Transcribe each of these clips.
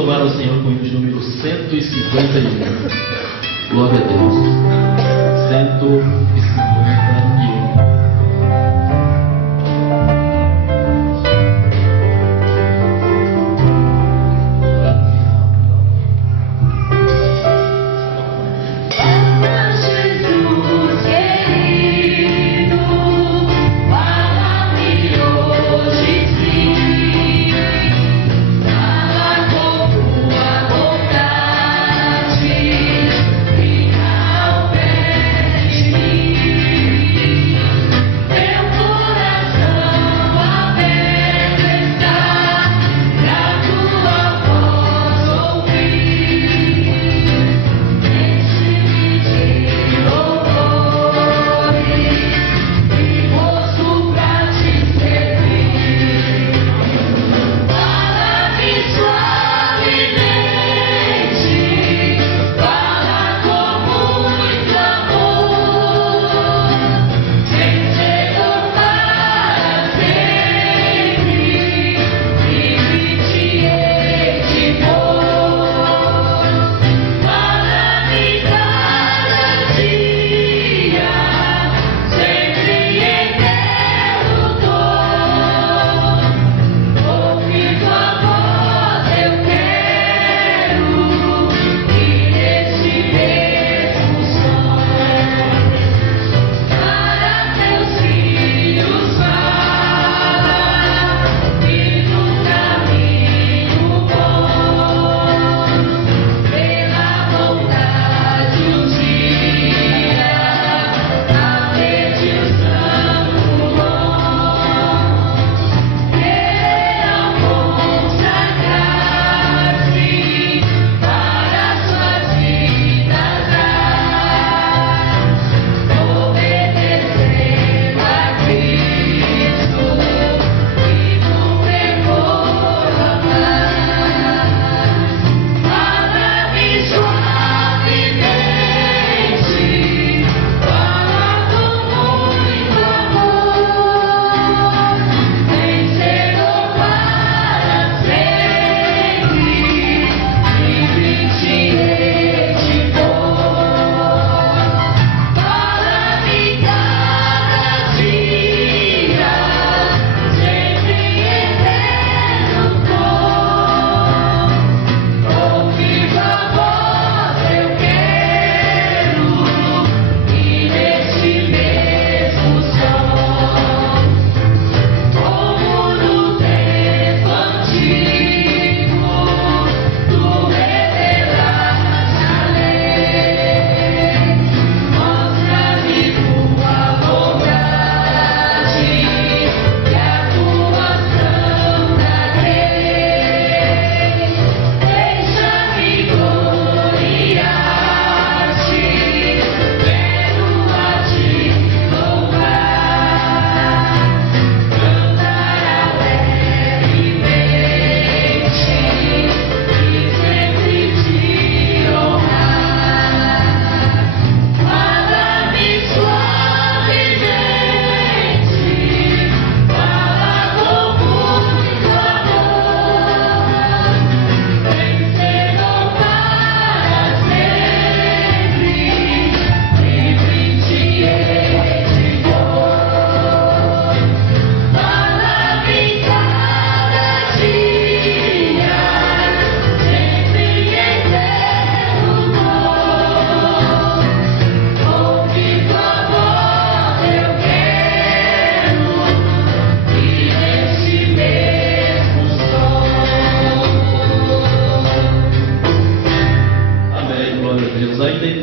louvar ao Senhor com o hino de número 151. Glória a Deus. 151.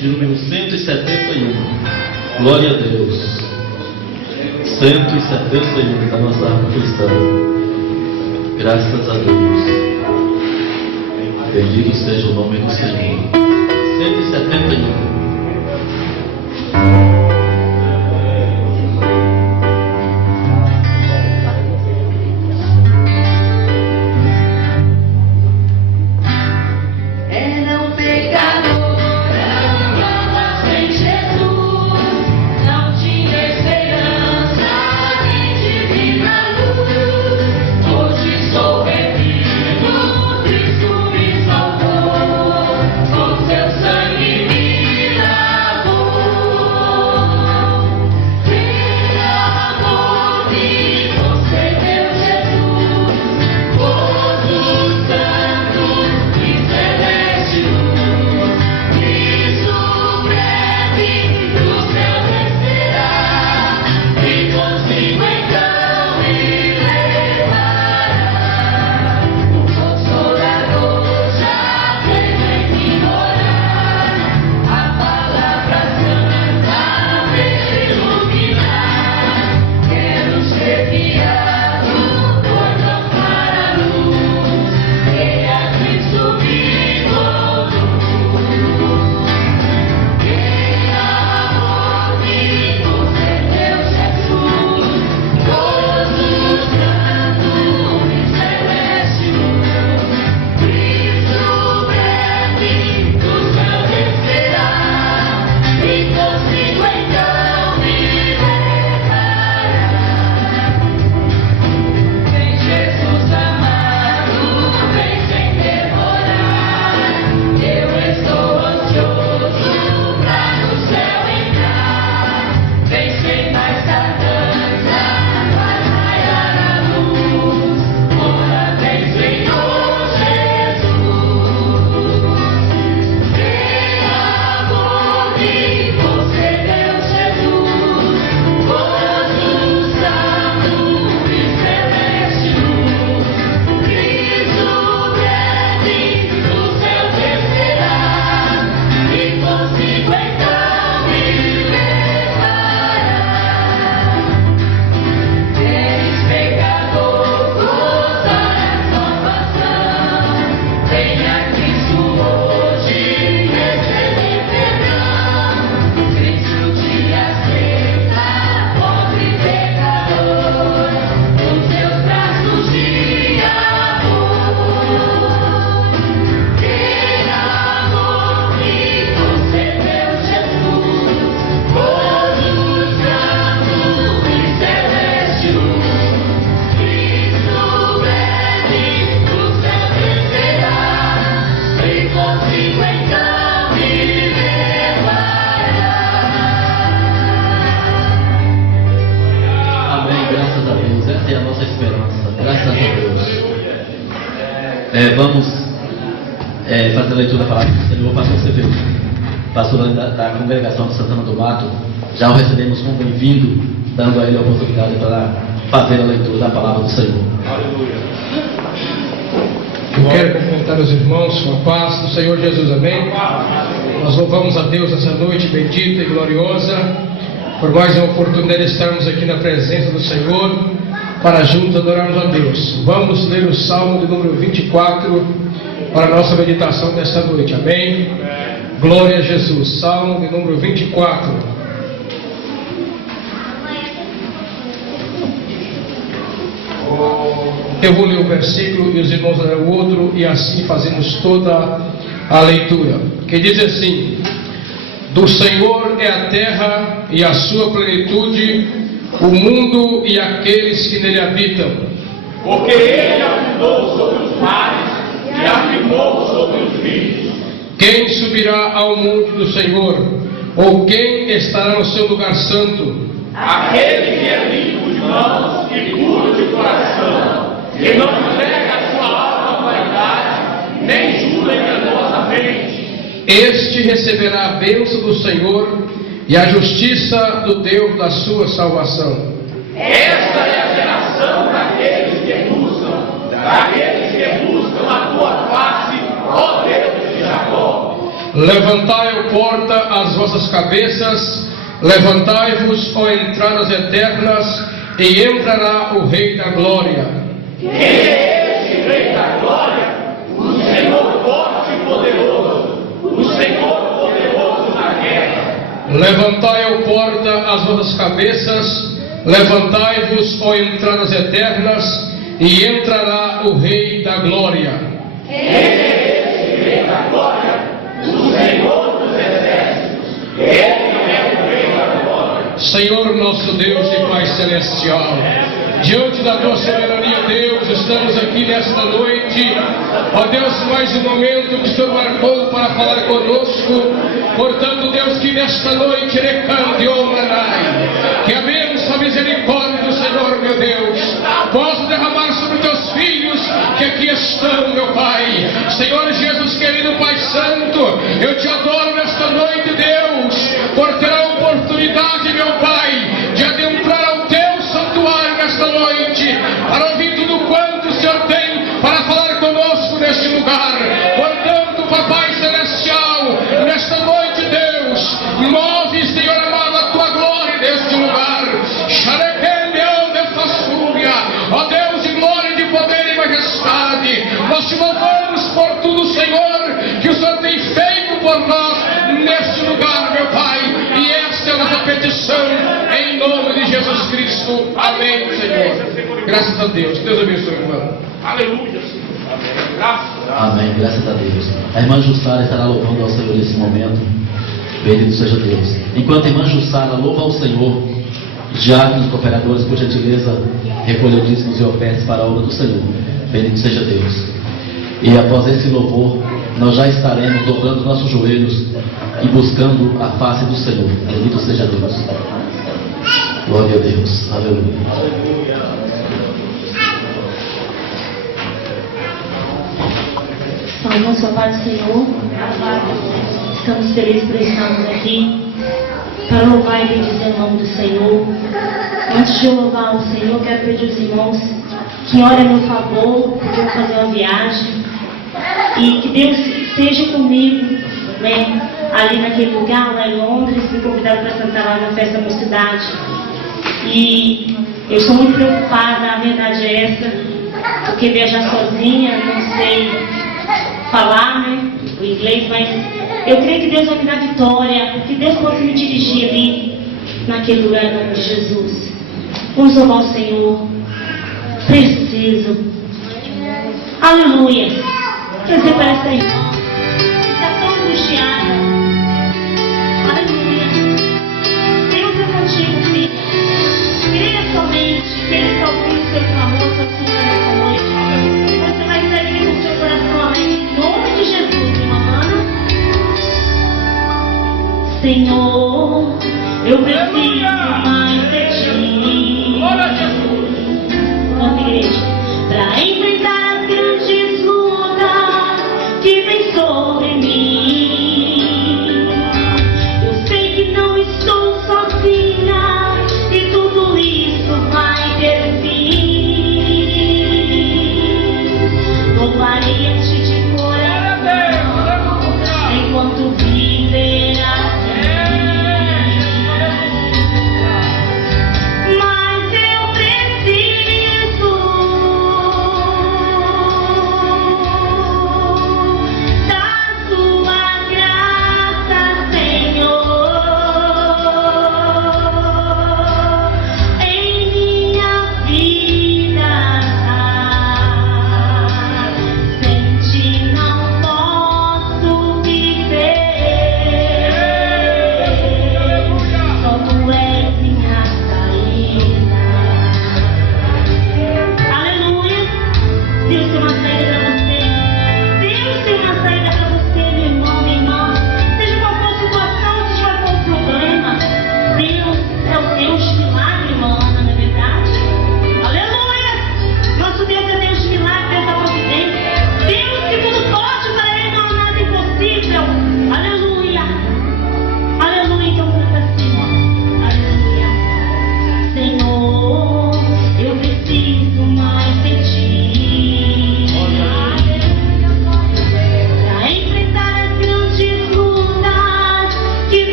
De número 171. Glória a Deus. 171 da nossa alma cristã. Graças a Deus. Bendito seja o nome do Senhor. 171. Hoje sou remido, Cristo me a Deus, essa é a nossa esperança. Graças a Deus. Vamos fazer a leitura da palavra do Senhor. Pastor Severo, pastor da congregação de Santana do Mato, já o recebemos como bem-vindo, dando a ele a oportunidade para fazer a leitura da palavra do Senhor. Aleluia. Eu quero cumprimentar os irmãos com a paz do Senhor Jesus, amém? Nós louvamos a Deus essa noite bendita e gloriosa, por mais uma oportunidade de estarmos aqui na presença do Senhor, para juntos adorarmos a Deus. Vamos ler o Salmo de número 24, para a nossa meditação desta noite, amém? Glória a Jesus. Salmo de número 24. Eu vou ler o versículo e os irmãos lerão o outro, e assim fazemos toda a leitura, que diz assim: do Senhor é a terra e a sua plenitude, o mundo e aqueles que nele habitam. Porque ele afirmou sobre os mares e afirmou sobre os rios. Quem subirá ao monte do Senhor? Ou quem estará no seu lugar santo? Aquele que é limpo de mãos e puro de coração, que não entrega a sua alma à vaidade, nem jura enganosamente. Este receberá a bênção do Senhor e a justiça do Deus da sua salvação. Esta é a geração daqueles que buscam a tua face, ó Deus de Jacó. Levantai, ó porta, as vossas cabeças, levantai-vos, ó entradas eternas, e entrará o Rei da Glória. Quem é este Rei da Glória? O Senhor forte e poderoso, o Senhor poderoso na guerra. Levantai, ó porta, as vossas cabeças, levantai-vos, ó entradas eternas, e entrará o Rei da Glória. Quem é este Rei da Glória? O Senhor dos exércitos. Ele é o Rei da Glória. Senhor nosso Deus e Pai Celestial, diante da tua soberania, Deus, estamos aqui nesta noite, ó Deus, mais um momento que o Senhor marcou para falar conosco. Portanto, Deus, que nesta noite recante, ó Marai, que a bênção, a misericórdia do Senhor, meu Deus, possa derramar sobre teus filhos que aqui estão, meu Pai. Senhor Jesus querido, Pai Santo, eu te adoro nesta noite, Deus, por ter a oportunidade, meu Pai, de adentrar ao teu santuário nesta noite, para ouvir tudo quanto o Senhor tem para falar conosco neste lugar. Portanto, Papai Celestial, nesta noite, Deus, move, Senhor amado, a tua glória neste lugar. Ó Deus de glória, de poder e majestade, nós te louvamos por tudo, Senhor, que o Senhor tem feito por nós neste lugar, meu Pai, e esta é a nossa petição, em nome de Jesus Cristo. Amém, Senhor. Graças a Deus. Deus abençoe, irmão. Aleluia, Senhor. Amém. Graças a Deus. Amém, graças a Deus. A irmã Jussara estará louvando ao Senhor nesse momento. Bendito seja Deus. Enquanto a irmã Jussara louva ao Senhor, já que os cooperadores, por gentileza, recolham dízimos e ofertas para a obra do Senhor. Bendito seja Deus. E após esse louvor, nós já estaremos dobrando nossos joelhos e buscando a face do Senhor. Bendito seja Deus. Glória a Deus. Aleluia. Salmos ao Pai do Senhor. Estamos felizes por estarmos aqui para louvar e bendizer o nome do Senhor. Antes de eu louvar o Senhor, quero pedir aos irmãos que orem a meu favor, porque eu vou fazer uma viagem, e que Deus esteja comigo, né, ali naquele lugar, lá em Londres. Me convidaram para cantar lá na festa da mocidade, e eu estou muito preocupada, a verdade é essa, porque viajar sozinha, não sei falar, né, o inglês, mas eu creio que Deus vai me dar vitória, que Deus possa me dirigir ali, naquele lugar, em nome de Jesus. Vamos louvar o Senhor. Preciso. Aleluia. Quer dizer para essa irmã que está tão angustiada. Aleluia. Deus é contigo, filho. Creia somente que Ele está ouvindo o seu clamor, sua súplica nessa noite. E você vai sair com o seu coração alegre, em nome de Jesus, irmã Ana. Senhor, eu preciso mais de ti. Glória a Jesus.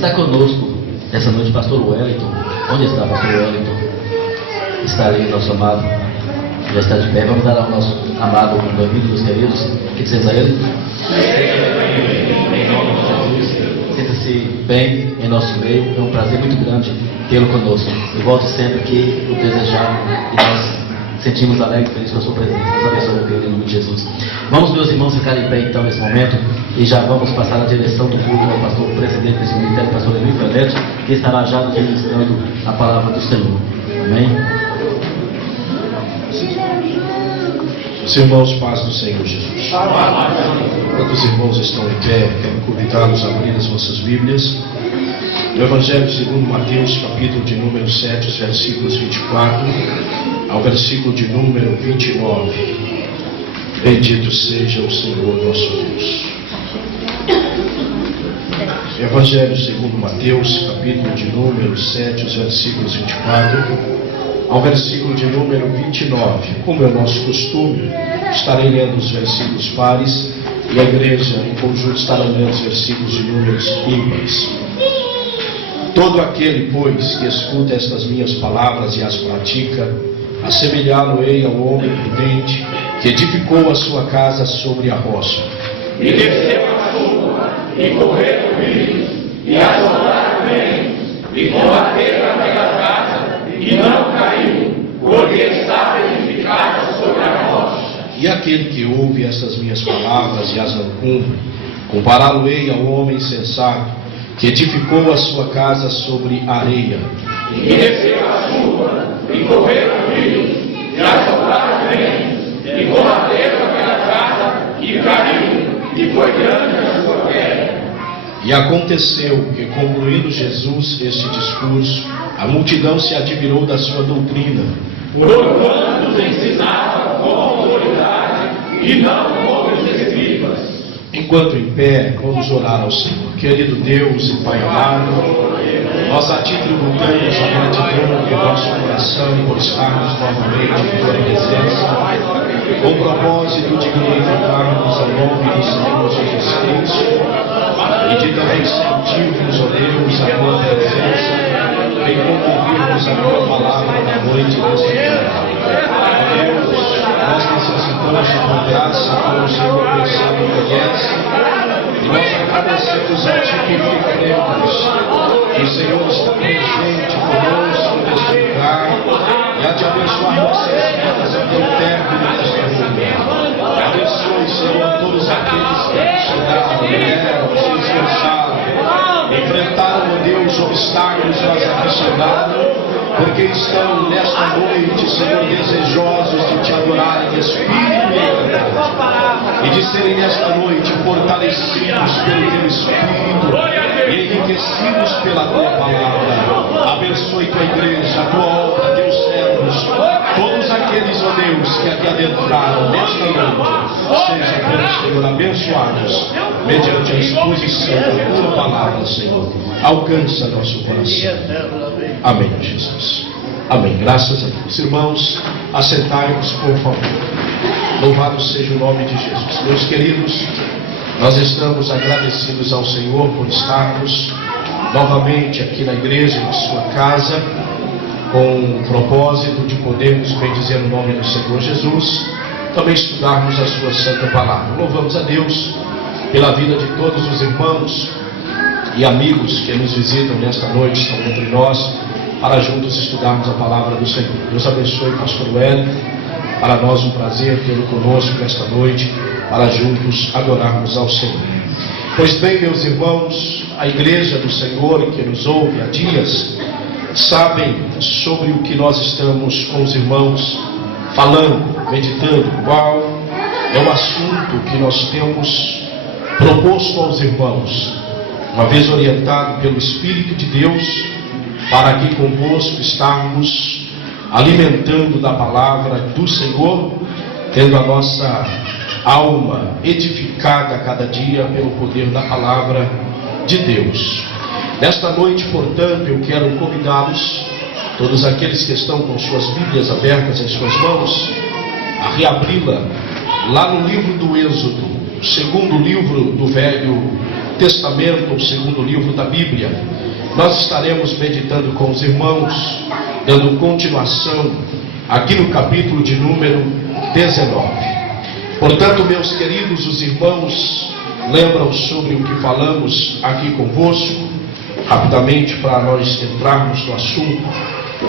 está conosco essa noite, pastor Wellington. Onde está, pastor Wellington? Está ali, nosso amado. Já está de pé. Vamos dar ao nosso amado um bem-vindo, meus queridos. O que dizemos a ele? Sinta-se bem em nosso meio. É um prazer muito grande tê-lo conosco. Eu volto sempre que o desejar, e nós sentimos alegres e felizes com a sua presença. Deus abençoe, meu querido, em nome de Jesus. Vamos, meus irmãos, ficar em pé então nesse momento e já vamos passar a direção do culto ao pastor presidente desse ministério, pastor Emílio Fernandes, que estará já nos ministrando a palavra do Senhor. Amém? Os irmãos, paz do Senhor Jesus. Quando os irmãos estão em pé, quero convidá-los a abrir as vossas Bíblias no Evangelho segundo Mateus, capítulo de número 7, os versículos 24 ao versículo de número 29. Bendito seja o Senhor nosso Deus. Evangelho segundo Mateus, capítulo de número 7, os versículos 24 ao versículo de número 29. Como é o nosso costume, estarei lendo os versículos pares e a igreja em conjunto estará lendo os versículos de números ímpares. Todo aquele, pois, que escuta estas minhas palavras e as pratica, assemelhá-lo-ei ao homem prudente que edificou a sua casa sobre a rocha. E desceu a chuva, e correram rios, e assolaram bem, e combateram aquela casa, e não caiu, porque estava edificada sobre a rocha. E aquele que ouve estas minhas palavras e as não cumpre, compará-lo-ei ao homem sensato que edificou a sua casa sobre areia. E desceu a chuva, e correram rios, e assolaram bem, e combateram aquela casa, e caiu, e foi grande a sua queda. E aconteceu que, concluindo Jesus este discurso, a multidão se admirou da sua doutrina, Porquanto ensinava com autoridade, e não como os escribas. enquanto em pé, vamos orar ao Senhor. Querido Deus e Pai amado, nós a Ti tributamos a gratidão do nosso coração por estarmos novamente em Tua presença, com o propósito de glorificarmos ao nome do Senhor Jesus Cristo e de também sentirmos, ó Deus, a Tua presença, bem como ouvirmos a Tua palavra na noite desta manhã. Deus, nós necessitamos de Tua graça, como o Senhor bem sabe e conhece, e nós agradecemos a Ti porque cremos que o Senhor está presente conosco neste lugar e a Te abençoar nossas vidas até o término desta reunião. Abençoe, Senhor, todos aqueles que chegaram, vieram, se esforçaram, enfrentaram, ó Deus, obstáculos, mas aqui chegaram, porque estão nesta noite, Senhor, desejosos de Te adorar em espírito e em verdade, e de serem nesta noite fortalecidos pelo Teu Espírito e enriquecidos pela Tua palavra. Abençoe Tua igreja, Tua obra, Teus servos, todos aqueles, ó Deus, que aqui adentraram nesta noite, seja pelo Senhor abençoados mediante a exposição da Tua palavra, Senhor. Alcança nosso coração. Amém, Jesus. Amém. Graças a Deus. Irmãos, assentai-vos, por favor. Louvado seja o nome de Jesus. Meus queridos, nós estamos agradecidos ao Senhor por estarmos novamente aqui na igreja, em sua casa, com o propósito de podermos bendizer o nome do Senhor Jesus, também estudarmos a sua santa palavra. Louvamos a Deus pela vida de todos os irmãos e amigos que nos visitam nesta noite, estão entre nós, para juntos estudarmos a palavra do Senhor. Deus abençoe o pastor Wellington. Para nós um prazer tê-lo conosco nesta noite, para juntos adorarmos ao Senhor. Pois bem, meus irmãos, a igreja do Senhor que nos ouve há dias, sabem sobre o que nós estamos com os irmãos falando, meditando, qual é o assunto que nós temos proposto aos irmãos, uma vez orientado pelo Espírito de Deus, para aqui convosco estarmos alimentando da palavra do Senhor, tendo a nossa alma edificada a cada dia pelo poder da palavra de Deus. Nesta noite, portanto, eu quero convidá-los, todos aqueles que estão com suas Bíblias abertas em suas mãos, a reabri-la lá no livro do Êxodo, o segundo livro do Velho Testamento, o segundo livro da Bíblia. Nós estaremos meditando com os irmãos, dando continuação aqui no capítulo de número 19. Portanto, meus queridos, os irmãos lembram sobre o que falamos aqui convosco. Rapidamente, para nós entrarmos no assunto,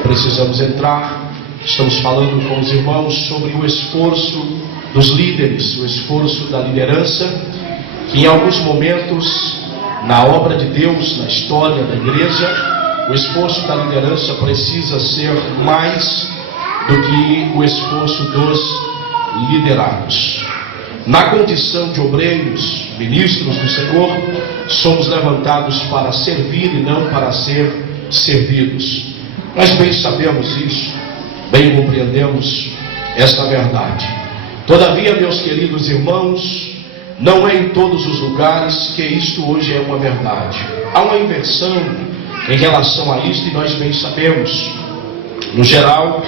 precisamos entrar. Estamos falando com os irmãos sobre o esforço dos líderes, o esforço da liderança, que em alguns momentos, na obra de Deus, na história da igreja, o esforço da liderança precisa ser mais do que o esforço dos liderados. Na condição de obreiros, ministros do Senhor, somos levantados para servir e não para ser servidos. Nós bem sabemos isso, bem compreendemos esta verdade. Todavia, meus queridos irmãos, não é em todos os lugares que isto hoje é uma verdade. Há uma inversão em relação a isto e nós bem sabemos. No geral,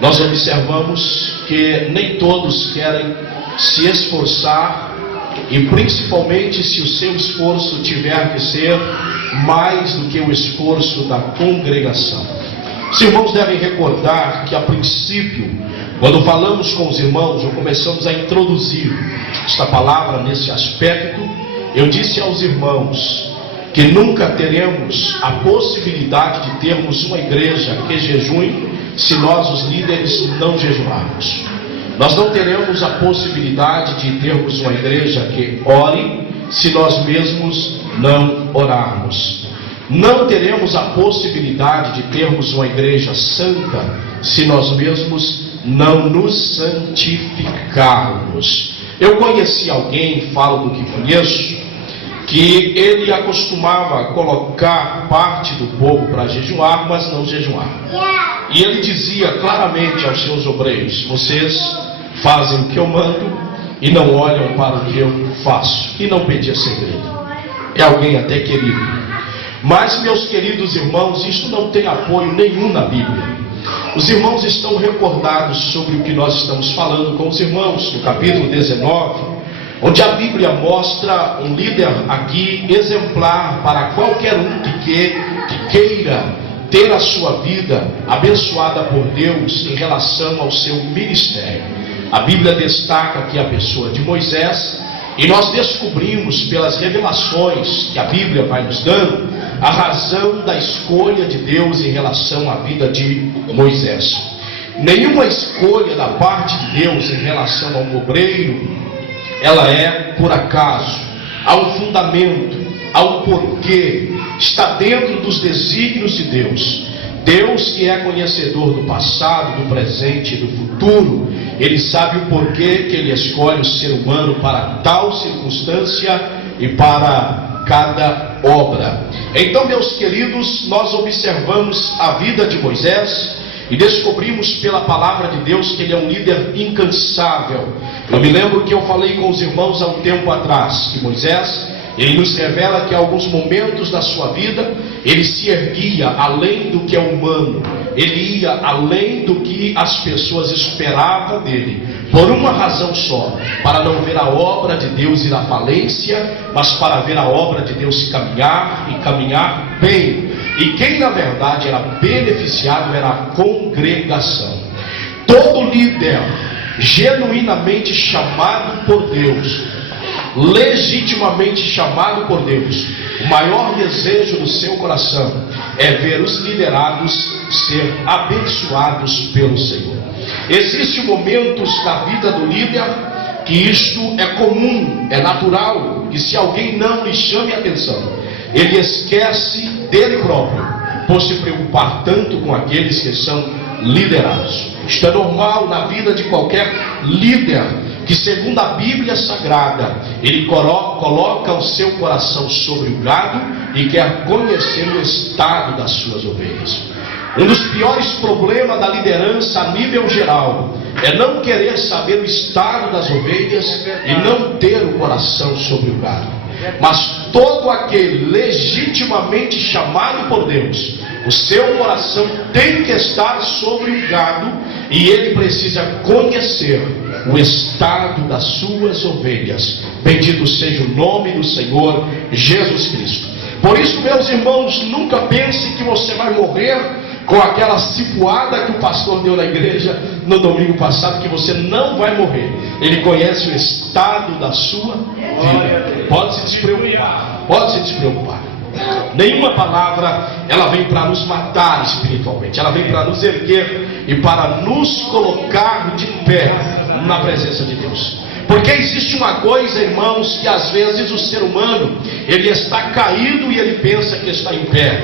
nós observamos que nem todos querem se esforçar, e principalmente se o seu esforço tiver que ser mais do que o esforço da congregação. Os irmãos devem recordar que a princípio, quando falamos com os irmãos, ou começamos a introduzir esta palavra nesse aspecto, eu disse aos irmãos que nunca teremos a possibilidade de termos uma igreja que jejue se nós, os líderes, não jejuarmos. Nós não teremos a possibilidade de termos uma igreja que ore se nós mesmos não orarmos. Não teremos a possibilidade de termos uma igreja santa se nós mesmos não nos santificarmos. Eu conheci alguém, falo do que conheço, que ele acostumava colocar parte do povo para jejuar, mas não jejuar. E ele dizia claramente aos seus obreiros: vocês fazem o que eu mando e não olham para o que eu faço. E não pedia segredo. É alguém até querido. Mas, meus queridos irmãos, isto não tem apoio nenhum na Bíblia. Os irmãos estão recordados sobre o que nós estamos falando com os irmãos no capítulo 19, onde a Bíblia mostra um líder aqui exemplar para qualquer um que queira ter a sua vida abençoada por Deus em relação ao seu ministério. A Bíblia destaca aqui a pessoa de Moisés, e nós descobrimos pelas revelações que a Bíblia vai nos dando a razão da escolha de Deus em relação à vida de Moisés. Nenhuma escolha da parte de Deus em relação ao obreiro, ela é por acaso. Há um fundamento, há um porquê, está dentro dos desígnios de Deus. Deus, que é conhecedor do passado, do presente e do futuro, Ele sabe o porquê que Ele escolhe o ser humano para tal circunstância e para cada obra. Então, meus queridos, nós observamos a vida de Moisés e descobrimos pela palavra de Deus que ele é um líder incansável. Eu me lembro que eu falei com os irmãos há um tempo atrás que Moisés, ele nos revela que em alguns momentos da sua vida ele se erguia além do que é humano, ele ia além do que as pessoas esperavam dele, por uma razão só: para não ver a obra de Deus ir à falência, mas para ver a obra de Deus caminhar, e caminhar bem. E quem na verdade era beneficiado era a congregação. Todo líder genuinamente chamado por Deus, legitimamente chamado por Deus, o maior desejo do seu coração é ver os liderados ser abençoados pelo Senhor. Existem momentos na vida do líder que isto é comum, é natural, que se alguém não lhe chame a atenção, ele esquece dele próprio, por se preocupar tanto com aqueles que são liderados. Isto é normal na vida de qualquer líder, que segundo a Bíblia Sagrada, ele coloca o seu coração sobre o gado e quer conhecer o estado das suas ovelhas. Um dos piores problemas da liderança a nível geral é não querer saber o estado das ovelhas e não ter o coração sobre o gado. Mas todo aquele legitimamente chamado por Deus, o seu coração tem que estar sobre o gado e ele precisa conhecer o estado das suas ovelhas. Bendito seja o nome do Senhor Jesus Cristo. Por isso, meus irmãos, nunca pense que você vai morrer com aquela cipuada que o pastor deu na igreja no domingo passado, que você não vai morrer. Ele conhece o estado da sua vida. Pode se despreocupar, pode se despreocupar. Nenhuma palavra, ela vem para nos matar espiritualmente, ela vem para nos erguer e para nos colocar de pé na presença de Deus. Porque existe uma coisa, irmãos, que às vezes o ser humano, ele está caído e ele pensa que está em pé.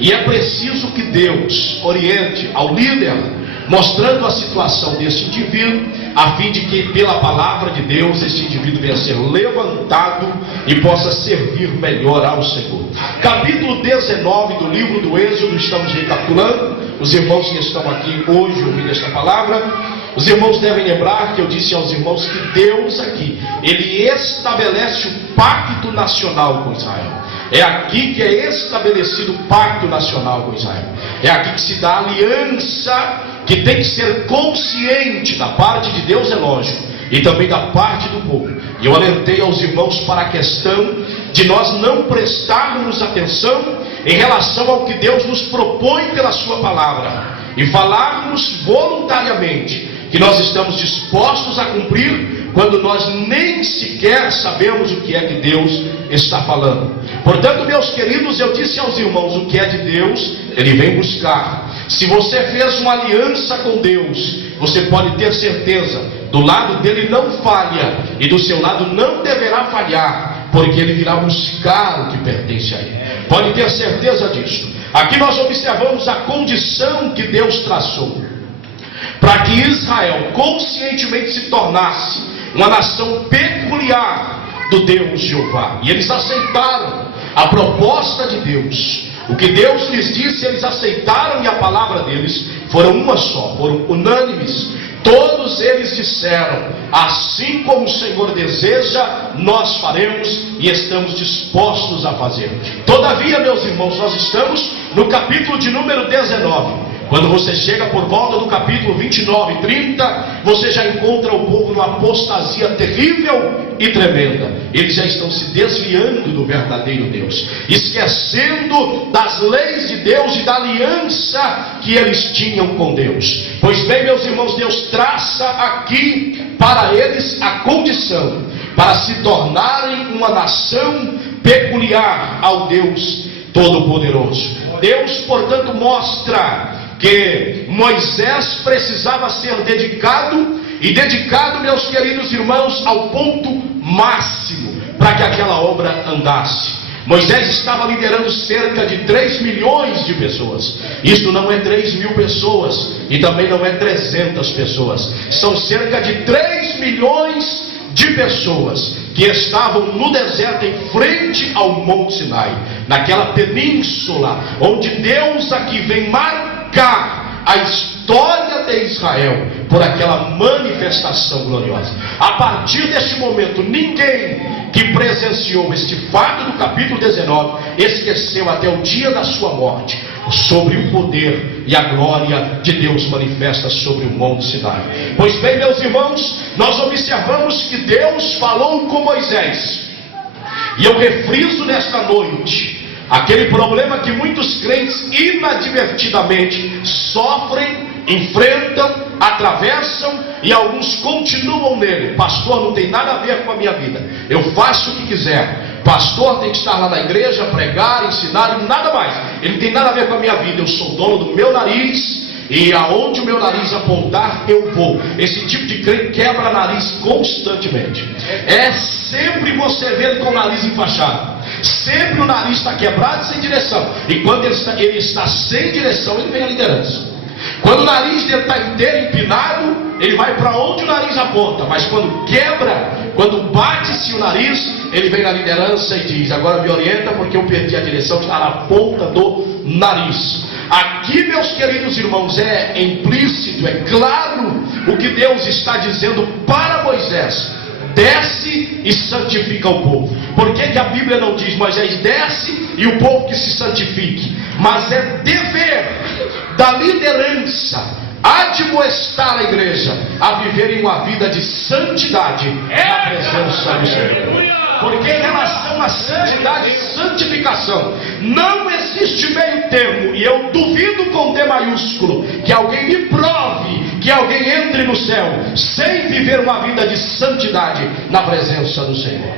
E é preciso que Deus oriente ao líder, mostrando a situação deste indivíduo, a fim de que pela palavra de Deus este indivíduo venha a ser levantado e possa servir melhor ao Senhor. Capítulo 19 do livro do Êxodo, estamos recapitulando. Os irmãos que estão aqui hoje ouvindo esta palavra, os irmãos devem lembrar que eu disse aos irmãos que Deus aqui, ele estabelece o pacto nacional com Israel. É aqui que é estabelecido o pacto nacional com Israel. É aqui que se dá a aliança, que tem que ser consciente da parte de Deus, é lógico, e também da parte do povo. E eu alertei aos irmãos para a questão de nós não prestarmos atenção em relação ao que Deus nos propõe pela sua palavra, e falarmos voluntariamente que nós estamos dispostos a cumprir, quando nós nem sequer sabemos o que é que Deus está falando. Portanto, meus queridos, eu disse aos irmãos, o que é de Deus, Ele vem buscar. Se você fez uma aliança com Deus, você pode ter certeza, do lado dele não falha, e do seu lado não deverá falhar, porque Ele virá buscar o que pertence a Ele. Pode ter certeza disso. Aqui nós observamos a condição que Deus traçou, para que Israel conscientemente se tornasse uma nação peculiar do Deus Jeová. E eles aceitaram a proposta de Deus. O que Deus lhes disse, eles aceitaram, e a palavra deles foram uma só, foram unânimes. Todos eles disseram: assim como o Senhor deseja, nós faremos e estamos dispostos a fazer. Todavia, meus irmãos, nós estamos no capítulo de número 19. Quando você chega por volta do capítulo 29 e 30, você já encontra o povo numa apostasia terrível e tremenda. Eles já estão se desviando do verdadeiro Deus, esquecendo das leis de Deus e da aliança que eles tinham com Deus. Pois bem, meus irmãos, Deus traça aqui para eles a condição para se tornarem uma nação peculiar ao Deus Todo-Poderoso. Deus, portanto, mostra que Moisés precisava ser dedicado, e dedicado, meus queridos irmãos, ao ponto máximo, para que aquela obra andasse. Moisés estava liderando cerca de 3 milhões de pessoas. Isto não é 3 mil pessoas, e também não é 300 pessoas. São cerca de 3 milhões de pessoas que estavam no deserto em frente ao Monte Sinai, naquela península onde Deus aqui vem marcar a história de Israel por aquela manifestação gloriosa. A partir deste momento, ninguém que presenciou este fato do capítulo 19 esqueceu até o dia da sua morte sobre o poder e a glória de Deus manifesta sobre o Monte Sinai. Pois bem, meus irmãos, nós observamos que Deus falou com Moisés, e eu refriso nesta noite aquele problema que muitos crentes inadvertidamente sofrem, enfrentam, atravessam, e alguns continuam nele. Pastor, não tem nada a ver com a minha vida, eu faço o que quiser. Pastor tem que estar lá na igreja, pregar, ensinar, e nada mais. Ele não tem nada a ver com a minha vida. Eu sou dono do meu nariz, e aonde o meu nariz apontar, eu vou. Esse tipo de crente quebra nariz constantemente. É sempre você vê ele com o nariz enfaixado. Sempre o nariz está quebrado e sem direção. E quando ele está sem direção, ele vem à liderança. Quando o nariz dele está inteiro empinado, ele vai para onde o nariz aponta. Mas quando quebra, quando bate-se o nariz, ele vem na liderança e diz: agora me orienta, porque eu perdi a direção, que está na ponta do nariz. Aqui, meus queridos irmãos, é implícito, é claro o que Deus está dizendo para Moisés: desce e santifica o povo. Por que a Bíblia não diz Moisés desce e o povo que se santifique? Mas é dever da liderança admoestar a igreja a viverem uma vida de santidade na presença do Senhor. Porque em relação à santidade e santificação, não existe meio termo. E eu duvido com D maiúsculo que alguém me prove que alguém entre no céu sem viver uma vida de santidade na presença do Senhor.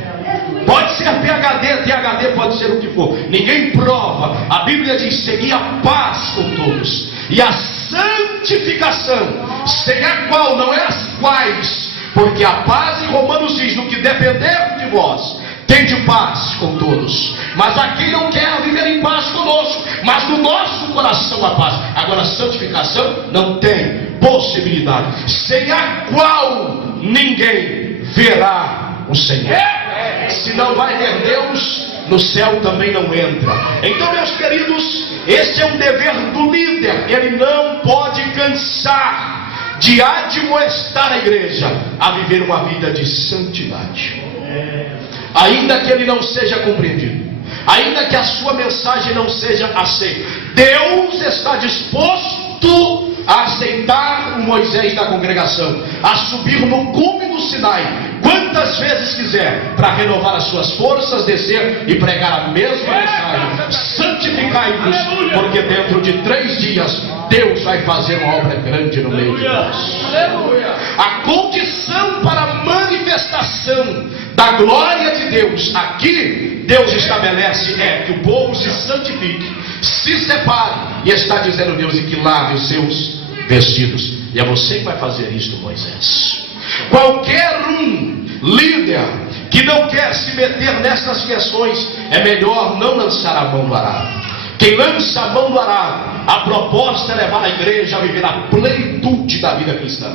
Pode ser PhD, ThD, pode ser o que for. Ninguém prova. A Bíblia diz: segui a paz com todos e a santificação, sem a qual, não é as quais, porque a paz em Romanos diz: no que depender de vós, tende paz com todos. Mas aqui não quer viver em paz conosco, mas no nosso coração a paz. Agora, santificação não tem possibilidade, sem a qual ninguém verá o Senhor. Se não vai ver Deus, no céu também não entra. Então, meus queridos, esse é um dever do líder. Ele não pode cansar de admoestar a igreja a viver uma vida de santidade, ainda que ele não seja compreendido, ainda que a sua mensagem não seja aceita. Deus está disposto a aceitar o Moisés da congregação, a subir no cume do Sinai quantas vezes quiser, para renovar as suas forças, descer e pregar a mesma mensagem: santificai-vos, porque dentro de 3 dias Deus vai fazer uma obra grande no meio de nós. A condição para a manifestação da glória de Deus aqui, Deus estabelece é que o povo se santifique, se separe, e está dizendo Deus, e que lave os seus vestidos. E é você que vai fazer isto, Moisés. Qualquer líder que não quer se meter nessas questões, é melhor não lançar a mão do arado. Quem lança a mão do arado, a proposta é levar a igreja a viver a plenitude da vida cristã.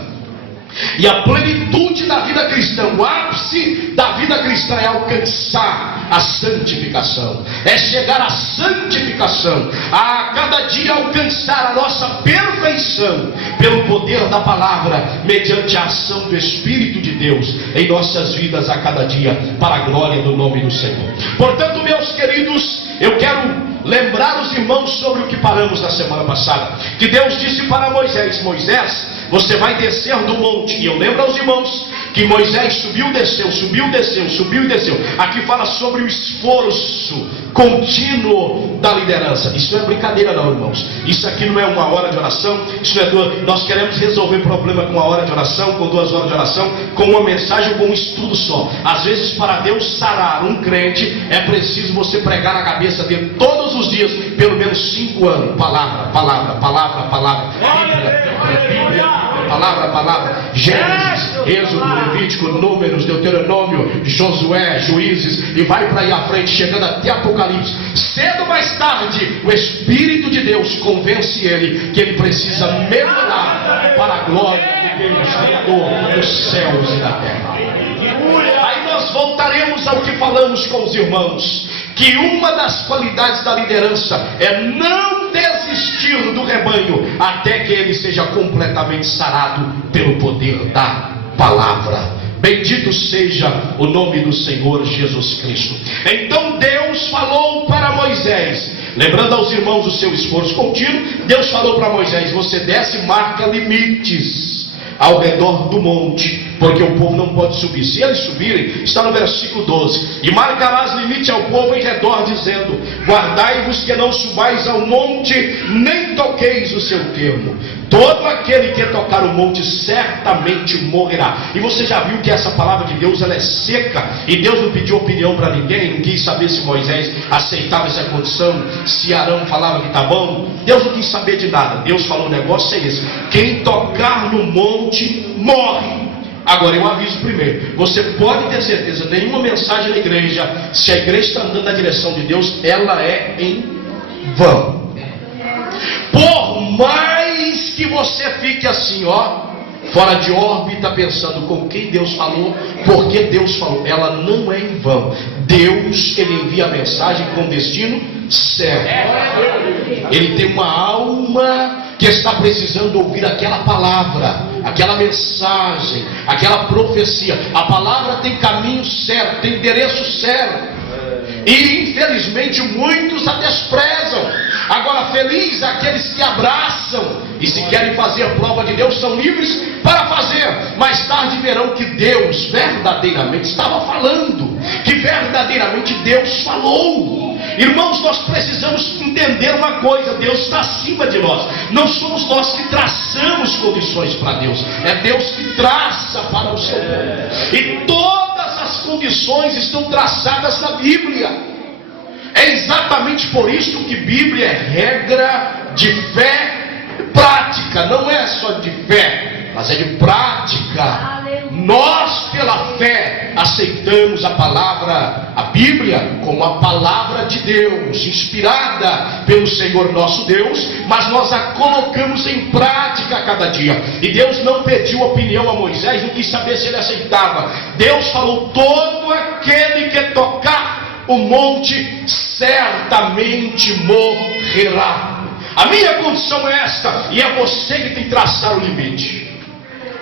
E a plenitude da vida cristã, o ápice da vida cristã, é alcançar a santificação, é chegar à santificação, a cada dia alcançar a nossa perfeição pelo poder da palavra, mediante a ação do Espírito de Deus em nossas vidas a cada dia, para a glória do nome do Senhor. Portanto, meus queridos, eu quero lembrar os irmãos sobre o que falamos na semana passada, que Deus disse para Moisés: Moisés, você vai descer do monte. E eu lembro aos irmãos que Moisés subiu, desceu, subiu, desceu, subiu e desceu. Aqui fala sobre o esforço contínuo da liderança. Isso não é brincadeira não, irmãos. Isso aqui não é uma hora de oração. Isso não é nós queremos resolver problema com 1 hora de oração, com 2 horas de oração, com uma mensagem, com um estudo só. Às vezes, para Deus sarar um crente, é preciso você pregar na cabeça dele todos os dias, pelo menos 5 anos. Palavra, palavra, palavra, palavra. Bíblia, palavra, Gênesis, Êxodo, Levítico, Números, Deuteronômio, Josué, Juízes, e vai para aí à frente, chegando até Apocalipse. Cedo ou mais tarde, o Espírito de Deus convence ele que ele precisa melhorar para a glória de Deus, Criador dos céus e da terra. Aí nós voltaremos ao que falamos com os irmãos, que uma das qualidades da liderança é não desistir do rebanho até que ele seja completamente sarado pelo poder da palavra. Bendito seja o nome do Senhor Jesus Cristo. Então Deus falou para Moisés, lembrando aos irmãos o seu esforço contínuo, Deus falou para Moisés: você desce e marca limites ao redor do monte, porque o povo não pode subir. Se eles subirem, está no versículo 12: e marcarás limite ao povo em redor, dizendo: guardai-vos que não subais ao monte, nem toqueis o seu termo. Todo aquele que tocar o monte certamente morrerá. E você já viu que essa palavra de Deus, ela é seca, e Deus não pediu opinião para ninguém, não quis saber se Moisés aceitava essa condição, se Arão falava que está bom. Deus não quis saber de nada. Deus falou: o negócio é esse: quem tocar no monte morre. Agora eu aviso primeiro, você pode ter certeza, nenhuma mensagem na igreja, se a igreja está andando na direção de Deus, ela é em vão. Por mais que você fique assim, fora de órbita, pensando com quem Deus falou, porque Deus falou, ela não é em vão. Deus, ele envia a mensagem com destino certo. Ele tem uma alma que está precisando ouvir aquela palavra, aquela mensagem, aquela profecia. A palavra tem caminho certo, tem endereço certo. E infelizmente muitos a desprezam. Agora, feliz aqueles que abraçam e se querem fazer prova de Deus, são livres para fazer. Mais tarde verão que Deus verdadeiramente estava falando, que verdadeiramente Deus falou. Irmãos, nós precisamos entender uma coisa: Deus está acima de nós. Não somos nós que traçamos condições para Deus, é Deus que traça para o seu povo. E todas as condições estão traçadas na Bíblia. É exatamente por isso que Bíblia é regra de fé prática. Não é só de fé, mas é de prática. Nós, pela fé, aceitamos a palavra, a Bíblia, como a palavra de Deus, inspirada pelo Senhor nosso Deus, mas nós a colocamos em prática a cada dia. E Deus não pediu opinião a Moisés, não quis saber se ele aceitava. Deus falou: todo aquele que tocar o monte certamente morrerá. A minha condição é esta, e é você que tem que traçar o limite.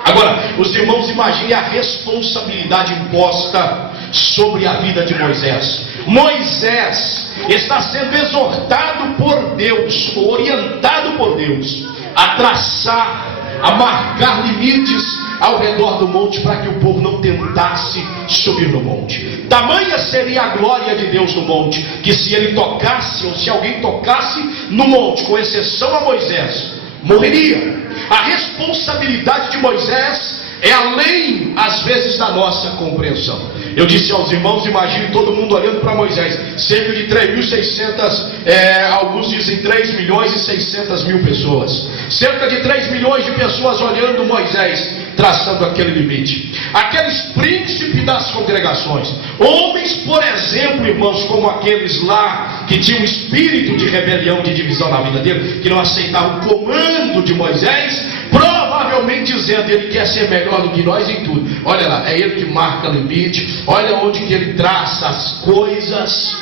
Agora, os irmãos, imaginem a responsabilidade imposta sobre a vida de Moisés. Moisés está sendo exortado por Deus, orientado por Deus, a traçar, a marcar limites ao redor do monte, para que o povo não tentasse subir no monte. Tamanha seria a glória de Deus no monte, que se ele tocasse, ou se alguém tocasse no monte, com exceção a Moisés, morreria. A responsabilidade de Moisés é além, às vezes, da nossa compreensão. Eu disse aos irmãos: imagine todo mundo olhando para Moisés. Cerca de 3.600, alguns dizem 3.600.000 pessoas. Cerca de 3 milhões de pessoas olhando Moisés, traçando aquele limite. Aqueles príncipes das congregações, homens, por exemplo, irmãos, como aqueles lá que tinham espírito de rebelião, de divisão na vida dele, que não aceitavam o comando de Moisés, provavelmente dizendo: ele quer ser melhor do que nós em tudo. Olha lá, é ele que marca limite, olha onde que ele traça as coisas.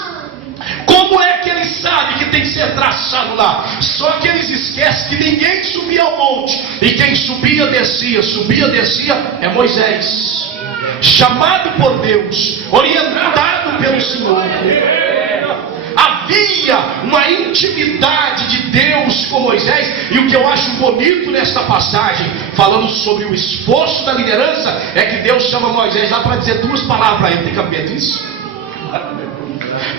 Como é que ele sabe que tem que ser traçado lá? Só que eles esquecem que ninguém subia ao monte, e quem subia, descia, é Moisés, chamado por Deus, orientado pelo Senhor. Havia uma intimidade de Deus com Moisés. E o que eu acho bonito nesta passagem, falando sobre o esforço da liderança, é que Deus chama Moisés lá para dizer 2 palavras para ele. Tem cabimento isso?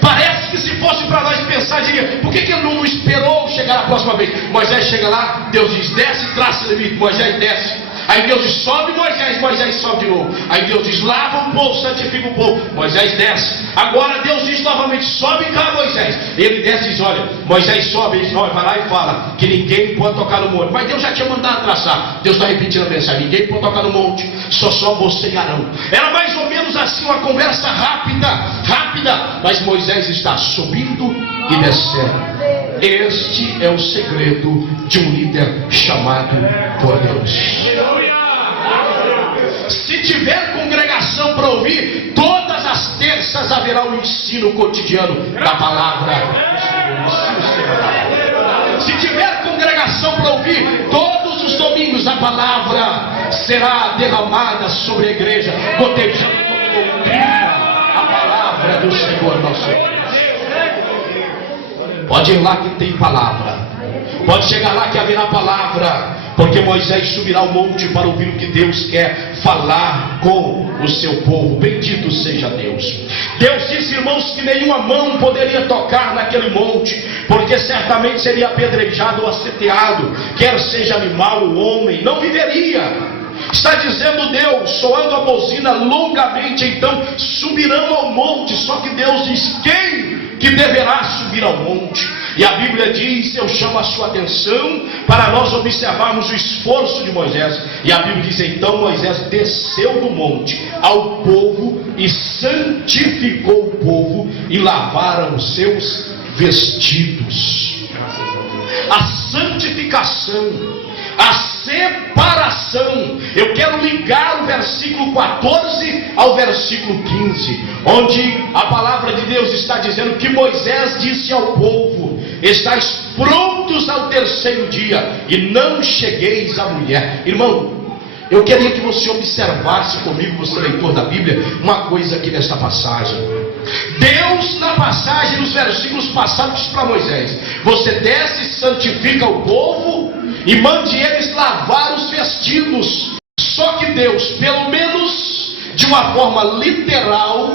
Parece que se fosse para nós pensar, diria: por que ele não esperou chegar a próxima vez? Moisés chega lá, Deus diz: desce e traça o limite. Moisés desce. Aí Deus diz: sobe Moisés sobe de novo. Aí Deus diz: lava o povo, santifica o povo. Moisés desce. Agora Deus diz novamente: sobe cá, Moisés. Ele desce e diz: olha, Moisés sobe. Ele diz: olha, vai lá e fala que ninguém pode tocar no monte. Mas Deus já tinha mandado traçar. Deus está repetindo a mensagem: ninguém pode tocar no monte, só você e Arão. Era mais ou menos assim, uma conversa rápida, mas Moisés está subindo e descendo. Este é o segredo de um líder chamado por Deus. Se tiver congregação para ouvir, todas as terças haverá um ensino cotidiano da palavra. Se tiver congregação para ouvir, todos os domingos a palavra será derramada sobre a igreja, gotejando com doutrina a palavra do Senhor nosso Deus. Pode ir lá que tem palavra, pode chegar lá que haverá palavra, porque Moisés subirá ao monte para ouvir o que Deus quer falar com o seu povo. Bendito seja Deus. Deus disse, irmãos, que nenhuma mão poderia tocar naquele monte, porque certamente seria apedrejado ou aceteado, quer seja animal ou homem, não viveria. Está dizendo Deus, soando a buzina longamente, então subirão ao monte. Só que Deus diz quem que deverá subir ao monte. E a Bíblia diz, eu chamo a sua atenção para nós observarmos o esforço de Moisés. E a Bíblia diz, então Moisés desceu do monte ao povo e santificou o povo e lavaram os seus vestidos. A santificação, a separação. Eu quero ligar o versículo 14 ao versículo 15, onde a palavra de Deus está dizendo que Moisés disse ao povo: estáis prontos ao terceiro dia e não chegueis à mulher. Irmão, eu queria que você observasse comigo, você leitor da Bíblia, uma coisa aqui nesta passagem. Deus, na passagem, nos versículos passados, disse para Moisés: você desce, santifica o povo e mande eles lavar os vestidos. Só que Deus, pelo menos de uma forma literal,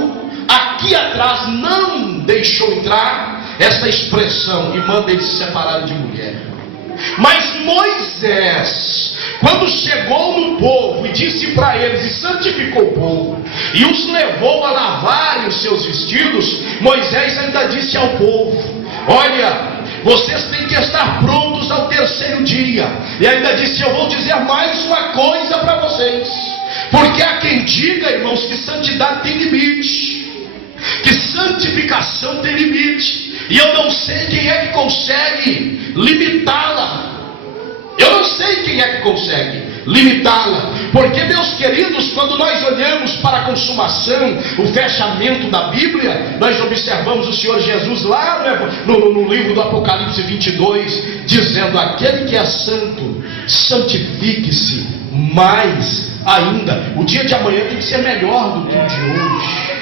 aqui atrás não deixou entrar esta expressão: e manda eles se separarem de mulher. Mas Moisés, quando chegou no povo e disse para eles, e santificou o povo, e os levou a lavarem os seus vestidos, Moisés ainda disse ao povo: olha, vocês têm que estar prontos ao terceiro dia. E ainda disse: eu vou dizer mais uma coisa para vocês, porque há quem diga, irmãos, que santidade tem limite, que santificação tem limite, e eu não sei quem é que consegue limitá-la. Eu não sei quem é que consegue limitá-la, porque, meus queridos, quando nós olhamos para a consumação, o fechamento da Bíblia, nós observamos o Senhor Jesus lá no livro do Apocalipse 22, dizendo: aquele que é santo, santifique-se mais ainda. O dia de amanhã tem que ser melhor do que o de hoje.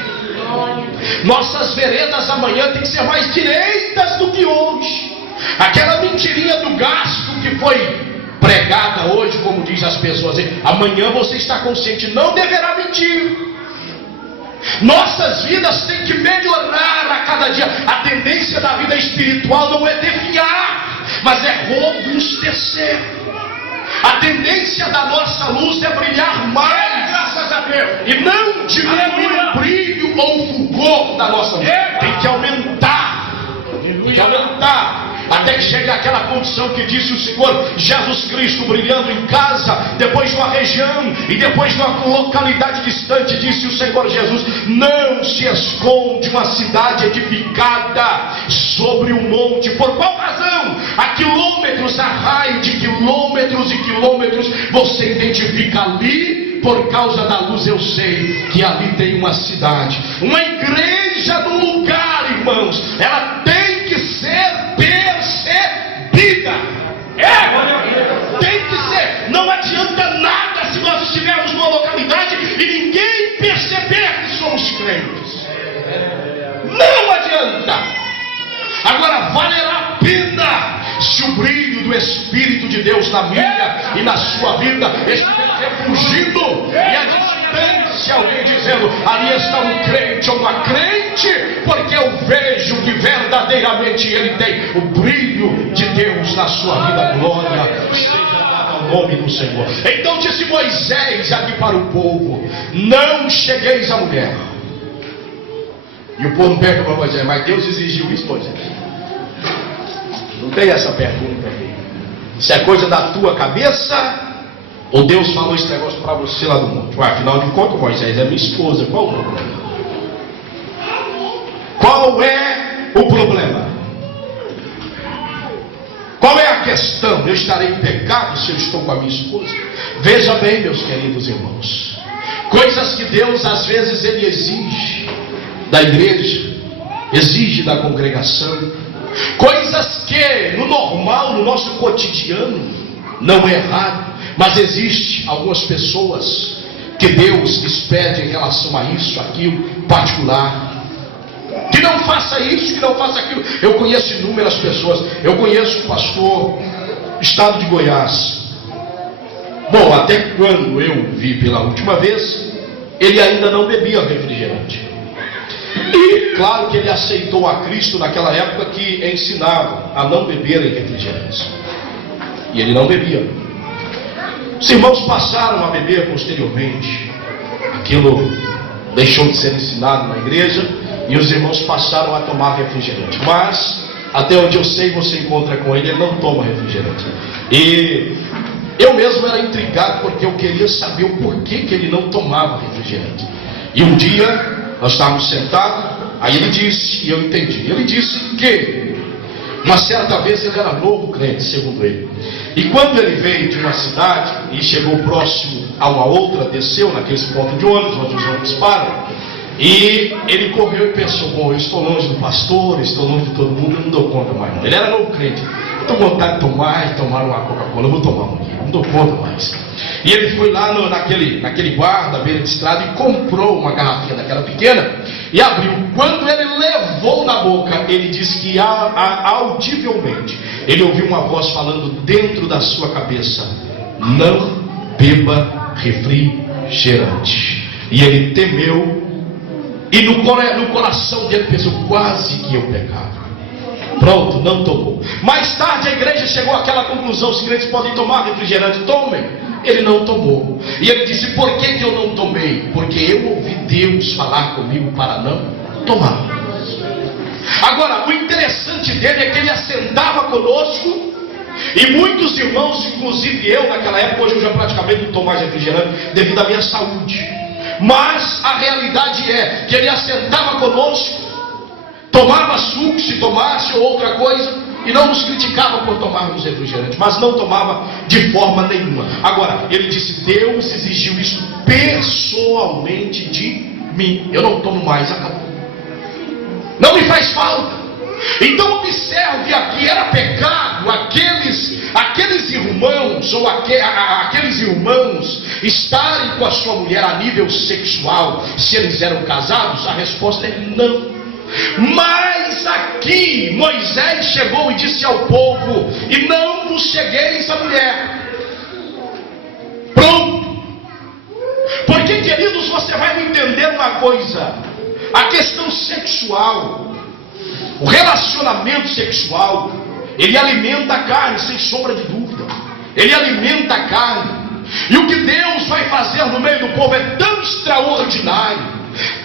Nossas veredas amanhã tem que ser mais direitas do que hoje. Aquela mentirinha do gasto que foi pregada hoje, como diz as pessoas, amanhã você está consciente, não deverá mentir. Nossas vidas têm que melhorar a cada dia. A tendência da vida espiritual não é definhar, mas é robustecer. A tendência da nossa luz é brilhar mais, graças a Deus, e não diminuir o brilho ou o fulgor da nossa luz. Tem que aumentar, tem que aumentar, até que chegue àquela condição que disse o Senhor Jesus Cristo, brilhando em casa, depois numa região e depois numa localidade distante. Disse o Senhor Jesus: não se esconde uma cidade edificada sobre um monte. Por qual razão? A quilômetros, a raio de quilômetros e quilômetros, você identifica ali. Por causa da luz eu sei que ali tem uma cidade, uma igreja num lugar, irmãos. Ela tem que ser percebida. Tem que ser. Não adianta nada se nós estivermos numa localidade e ninguém perceber que somos crentes. Não adianta. Agora valerá a pena se o brilho do Espírito de Deus na minha e na sua vida estiver refugindo, e a distância alguém dizendo: ali está um crente ou uma crente, porque eu vejo que verdadeiramente ele tem o brilho de Deus na sua vida. Glória seja dada ao nome do Senhor. Então disse Moisés aqui para o povo: não chegueis à mulher. E o povo pergunta para Moisés: mas Deus exigiu isso, Moisés? Não tem essa pergunta aqui. Se é coisa da tua cabeça, ou Deus falou esse negócio para você lá do monte? Afinal de contas, Moisés é minha esposa. Qual o problema? Qual é o problema? Qual é a questão? Eu estarei em pecado se eu estou com a minha esposa? Veja bem, meus queridos irmãos, coisas que Deus às vezes ele exige da igreja, exige da congregação, coisas que no normal, no nosso cotidiano, não é errado, mas existe algumas pessoas que Deus lhes pede em relação a isso, aquilo particular, que não faça isso, que não faça aquilo. Eu conheço inúmeras pessoas. Eu conheço o pastor estado de Goiás. Bom, até quando eu vi pela última vez, ele ainda não bebia refrigerante. E claro que ele aceitou a Cristo naquela época que ensinava a não beberem refrigerantes. E ele não bebia. Os irmãos passaram a beber posteriormente. Aquilo deixou de ser ensinado na igreja e os irmãos passaram a tomar refrigerante. Mas, até onde eu sei, você encontra com ele não toma refrigerante. E eu mesmo era intrigado porque eu queria saber o porquê que ele não tomava refrigerante. E um dia nós estávamos sentados, aí ele disse, e eu entendi, ele disse que uma certa vez ele era novo crente, segundo ele. E quando ele veio de uma cidade e chegou próximo a uma outra, desceu naqueles pontos de ônibus, onde os ônibus param, e ele correu e pensou: bom, eu estou longe do pastor, estou longe de todo mundo, eu não dou conta mais não. Ele era novo crente, estou com vontade de tomar uma Coca-Cola, eu vou tomar uma aqui, não dou conta mais. E ele foi lá naquele bar da beira de estrada e comprou uma garrafinha daquela pequena e abriu. Quando ele levou na boca, ele disse que audivelmente ele ouviu uma voz falando dentro da sua cabeça: não beba refrigerante. E ele temeu, e no coração dele pensou: quase que eu pecava. Pronto, não tomou. Mais tarde a igreja chegou àquela conclusão: os crentes podem tomar refrigerante, tomem. Ele não tomou. E ele disse: por que eu não tomei? Porque eu ouvi Deus falar comigo para não tomar. Agora, o interessante dele é que ele assentava conosco, e muitos irmãos, inclusive eu naquela época, hoje eu já praticamente não tomo mais refrigerante devido à minha saúde. Mas a realidade é que ele assentava conosco, tomava suco se tomasse ou outra coisa, e não nos criticava por tomarmos refrigerante, mas não tomava de forma nenhuma. Agora, ele disse: Deus exigiu isso pessoalmente de mim. Eu não tomo mais, acabou. Não me faz falta. Então observe aqui, era pecado aqueles irmãos ou aqueles irmãos estarem com a sua mulher a nível sexual, se eles eram casados? A resposta é não. Mas aqui Moisés chegou e disse ao povo: e não vos chegueis a mulher. Pronto. Porque, queridos, você vai entender uma coisa: a questão sexual, o relacionamento sexual, ele alimenta a carne, sem sombra de dúvida. Ele alimenta a carne. E o que Deus vai fazer no meio do povo é tão extraordinário,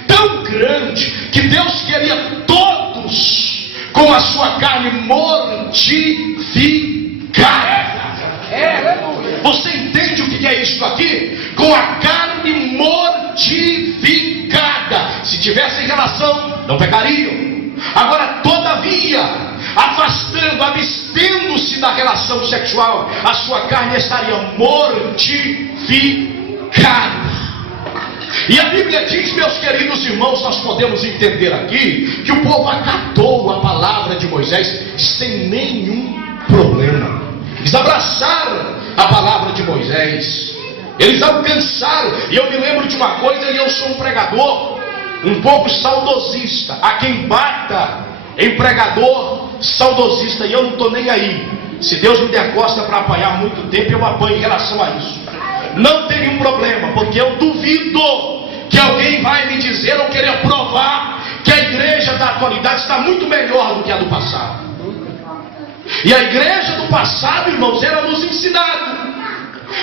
tão grande, que Deus queria todos com a sua carne mortificada. Você entende o que é isso aqui? Com a carne mortificada. Se tivessem relação, não pecariam. Agora, todavia, abstendo-se da relação sexual, a sua carne estaria mortificada. E a Bíblia diz, meus queridos irmãos, nós podemos entender aqui que o povo acatou a palavra de Moisés sem nenhum problema. Eles abraçaram a palavra de Moisés, eles alcançaram. E eu me lembro de uma coisa, e eu sou um pregador um pouco saudosista. A quem bata em pregador saudosista, e eu não estou nem aí. Se Deus me der costa para apanhar muito tempo, eu apanho em relação a isso. Não tem nenhum problema, porque eu duvido que alguém vai me dizer ou querer provar que a igreja da atualidade está muito melhor do que a do passado. E a igreja do passado, irmãos, era nos ensinado,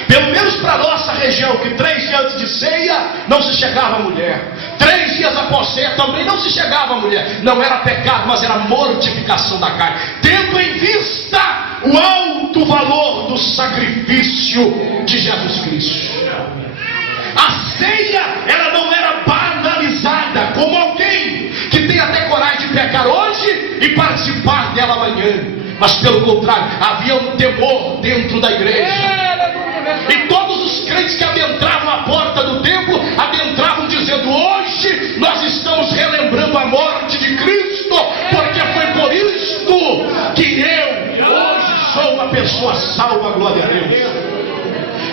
pelo menos para a nossa região, que 3 dias antes de ceia não se chegava a mulher, 3 dias após ceia também não se chegava a mulher. Não era pecado, mas era mortificação da carne, tendo em vista o alto valor do sacrifício de Jesus Cristo. A ceia, ela não era banalizada como alguém que tem até coragem de pecar hoje e participar dela amanhã. Mas pelo contrário, havia um temor dentro da igreja. E todos os crentes que adentravam a porta do templo, adentravam dizendo: hoje nós estamos relembrando a morte de Cristo, porque foi por isto que eu hoje sou uma pessoa salva, glória a Deus.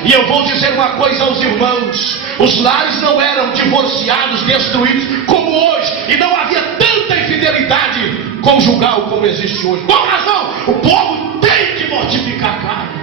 E eu vou dizer uma coisa aos irmãos: os lares não eram divorciados, destruídos como hoje, e não havia tanta infidelidade conjugal como existe hoje. Por razão, o povo tem que mortificar a carne.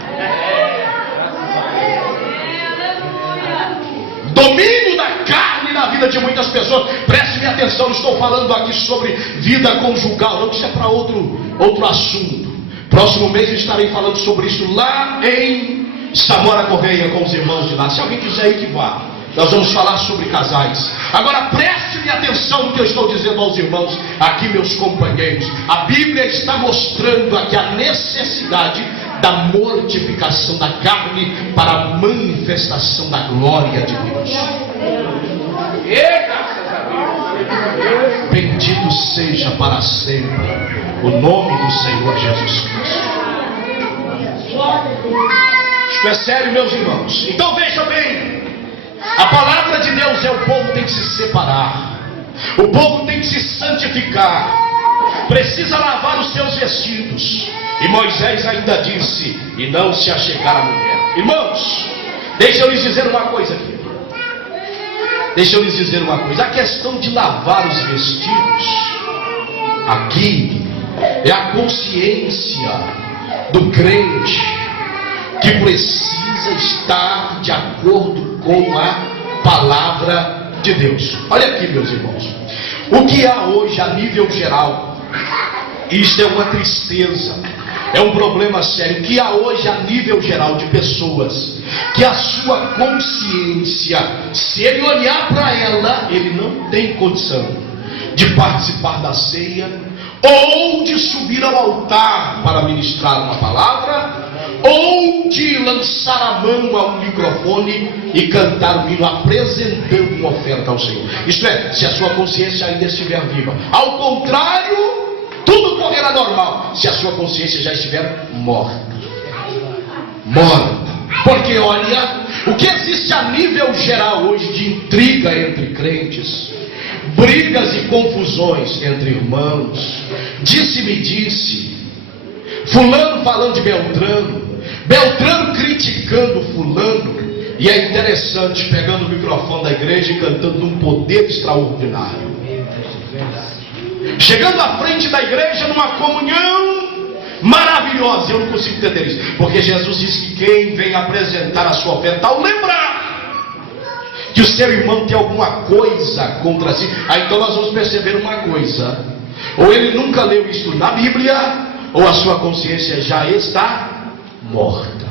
Domínio da carne na vida de muitas pessoas. Preste atenção, estou falando aqui sobre vida conjugal, não, que isso é para outro assunto. Próximo mês eu estarei falando sobre isso lá em Samora Correia com os irmãos de lá. Se alguém quiser ir, que vá. Nós vamos falar sobre casais. Agora preste atenção no que eu estou dizendo aos irmãos aqui, meus companheiros. A Bíblia está mostrando aqui a necessidade da mortificação da carne para a manifestação da glória de Deus. Bendito seja para sempre o nome do Senhor Jesus Cristo. Isto é sério, meus irmãos. Então veja bem, a palavra de Deus é: o povo tem que se separar, o povo tem que se santificar, precisa lavar os seus vestidos. E Moisés ainda disse: e não se achegar à mulher. Irmãos, deixa eu lhes dizer uma coisa aqui. Deixa eu lhes dizer uma coisa: a questão de lavar os vestidos aqui é a consciência do crente que precisa estar de acordo com a palavra de Deus. Olha aqui, meus irmãos, o que há hoje a nível geral, isto é uma tristeza, é um problema sério. O que há hoje a nível geral de pessoas que a sua consciência, se ele olhar para ela, ele não tem condição de participar da ceia, ou de subir ao altar para ministrar uma palavra, ou de lançar a mão a um microfone e cantar um hino apresentando uma oferta ao Senhor. Isto é, se a sua consciência ainda estiver viva. Ao contrário, tudo correrá normal se a sua consciência já estiver morta. Morta. Porque olha, o que existe a nível geral hoje de intriga entre crentes, brigas e confusões entre irmãos, disse-me-disse, fulano falando de Beltrano, Beltrano criticando fulano, e é interessante, pegando o microfone da igreja e cantando um poder extraordinário, chegando à frente da igreja numa comunhão maravilhosa. Eu não consigo entender isso, porque Jesus disse que quem vem apresentar a sua oferta, ao lembrar que o seu irmão tem alguma coisa contra si, aí então nós vamos perceber uma coisa: ou ele nunca leu isto na Bíblia, ou a sua consciência já está morta.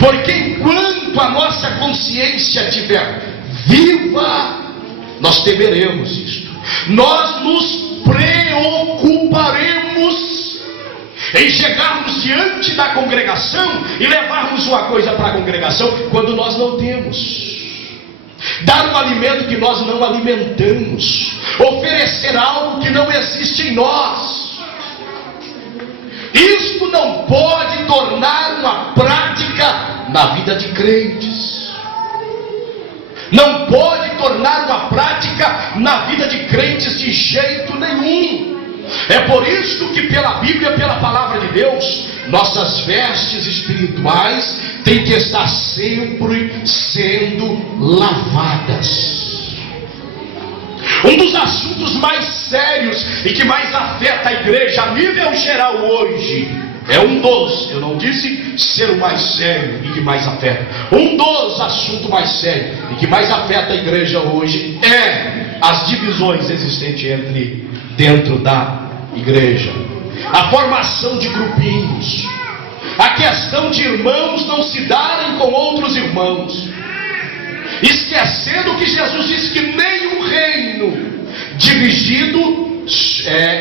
Porque enquanto a nossa consciência estiver viva, nós temeremos isto, nós nos preocuparemos em chegarmos diante da congregação e levarmos uma coisa para a congregação quando nós não temos, dar um alimento que nós não alimentamos, oferecer algo que não existe em nós. Isto não pode tornar uma prática na vida de crentes, não pode tornar uma prática na vida de crentes de jeito nenhum. É por isso que pela Bíblia, pela palavra de Deus, nossas vestes espirituais têm que estar sempre sendo lavadas. Um dos assuntos mais sérios e que mais afeta a igreja a nível geral hoje, é um dos, eu não disse ser o mais sério e que mais afeta, um dos assuntos mais sérios e que mais afeta a igreja hoje é as divisões existentes dentro da igreja, a formação de grupinhos, a questão de irmãos não se darem com outros irmãos, esquecendo que Jesus disse que nenhum reino dividido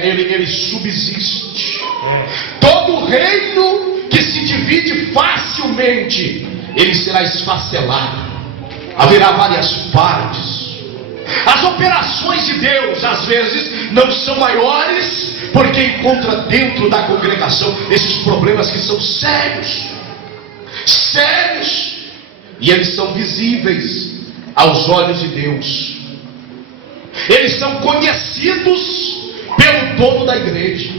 ele subsiste. Todo reino que se divide facilmente, ele será esfacelado, haverá várias partes. As operações de Deus às vezes não são maiores, porque encontra dentro da congregação esses problemas que são sérios, e eles são visíveis aos olhos de Deus. Eles são conhecidos pelo dono da igreja.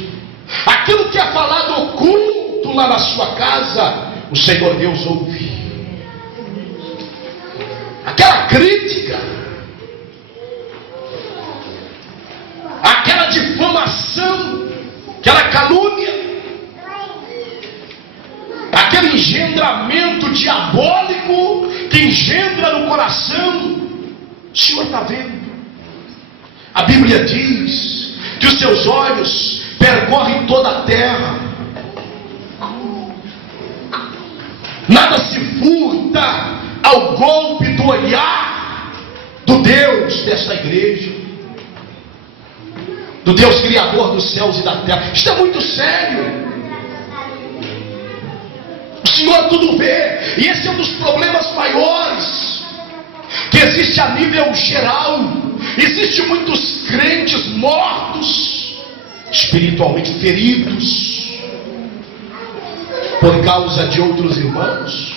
Aquilo que é falado oculto lá na sua casa, o Senhor Deus ouve. Aquela crítica, aquela difamação, aquela calúnia, aquele engendramento diabólico que engendra no coração, o Senhor está vendo. A Bíblia diz que os seus olhos percorrem toda a terra, nada se furta ao golpe do olhar do Deus desta igreja, do Deus Criador dos céus e da terra. Isto é muito sério. O Senhor tudo vê, e esse é um dos problemas maiores que existe a nível geral. Existem muitos crentes mortos, espiritualmente feridos, por causa de outros irmãos,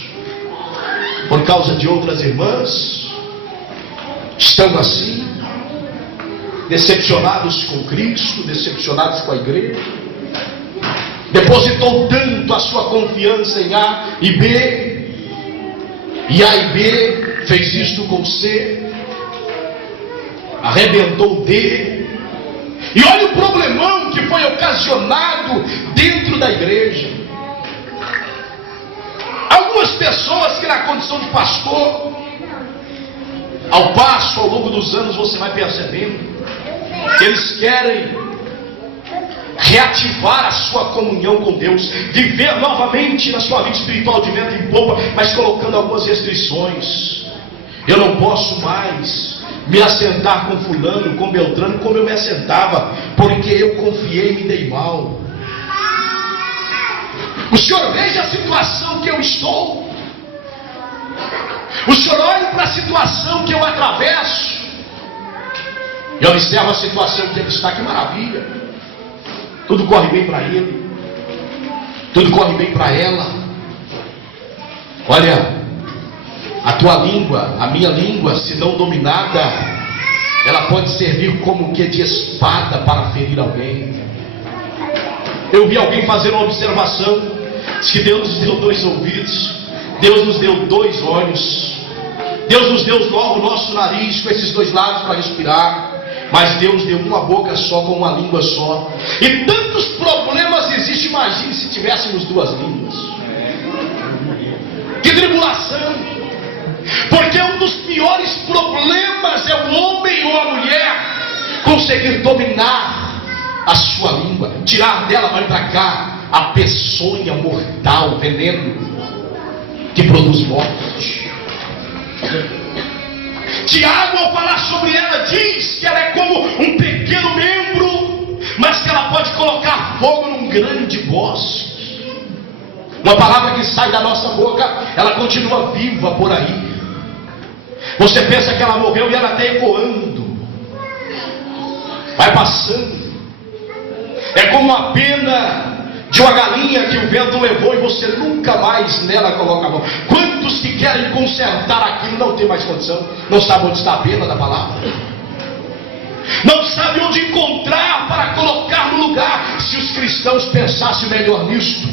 por causa de outras irmãs, estão assim, decepcionados com Cristo, decepcionados com a igreja. Depositou tanto a sua confiança em A e B, e A e B fez isto com C, arrebentou dele. E olha o problemão que foi ocasionado dentro da igreja. Algumas pessoas que na condição de pastor, ao passo, ao longo dos anos, você vai percebendo que eles querem reativar a sua comunhão com Deus, viver novamente na sua vida espiritual de vento em popa, mas colocando algumas restrições. Eu não posso mais me assentar com fulano, com Beltrano, como eu me assentava, porque eu confiei e me dei mal. O senhor veja a situação que eu estou. O senhor olha para a situação que eu atravesso. E observa a situação que ele está, que maravilha. Tudo corre bem para ele. Tudo corre bem para ela. Olha, a tua língua, a minha língua, se não dominada, ela pode servir como que de espada para ferir alguém. Eu vi alguém fazer uma observação. Diz que Deus nos deu 2 ouvidos, Deus nos deu 2 olhos, Deus nos deu o nosso nariz com esses 2 lados para respirar, mas Deus deu uma boca só com uma língua só. E tantos problemas existem, imagine se tivéssemos 2 línguas. Que tribulação! Porque um dos piores problemas é o homem ou a mulher conseguir dominar a sua língua, tirar dela, vai para cá, a peçonha mortal, veneno que produz morte. Tiago, ao falar sobre ela, diz que ela é como um pequeno membro, mas que ela pode colocar fogo num grande bosque. Uma palavra que sai da nossa boca, ela continua viva por aí. Você pensa que ela morreu e ela está ecoando, vai passando. É como a pena de uma galinha que o vento levou e você nunca mais nela coloca a mão. Quantos que querem consertar aquilo não tem mais condição, não sabe onde está a pena da palavra, não sabe onde encontrar para colocar no lugar. Se os cristãos pensassem melhor nisto,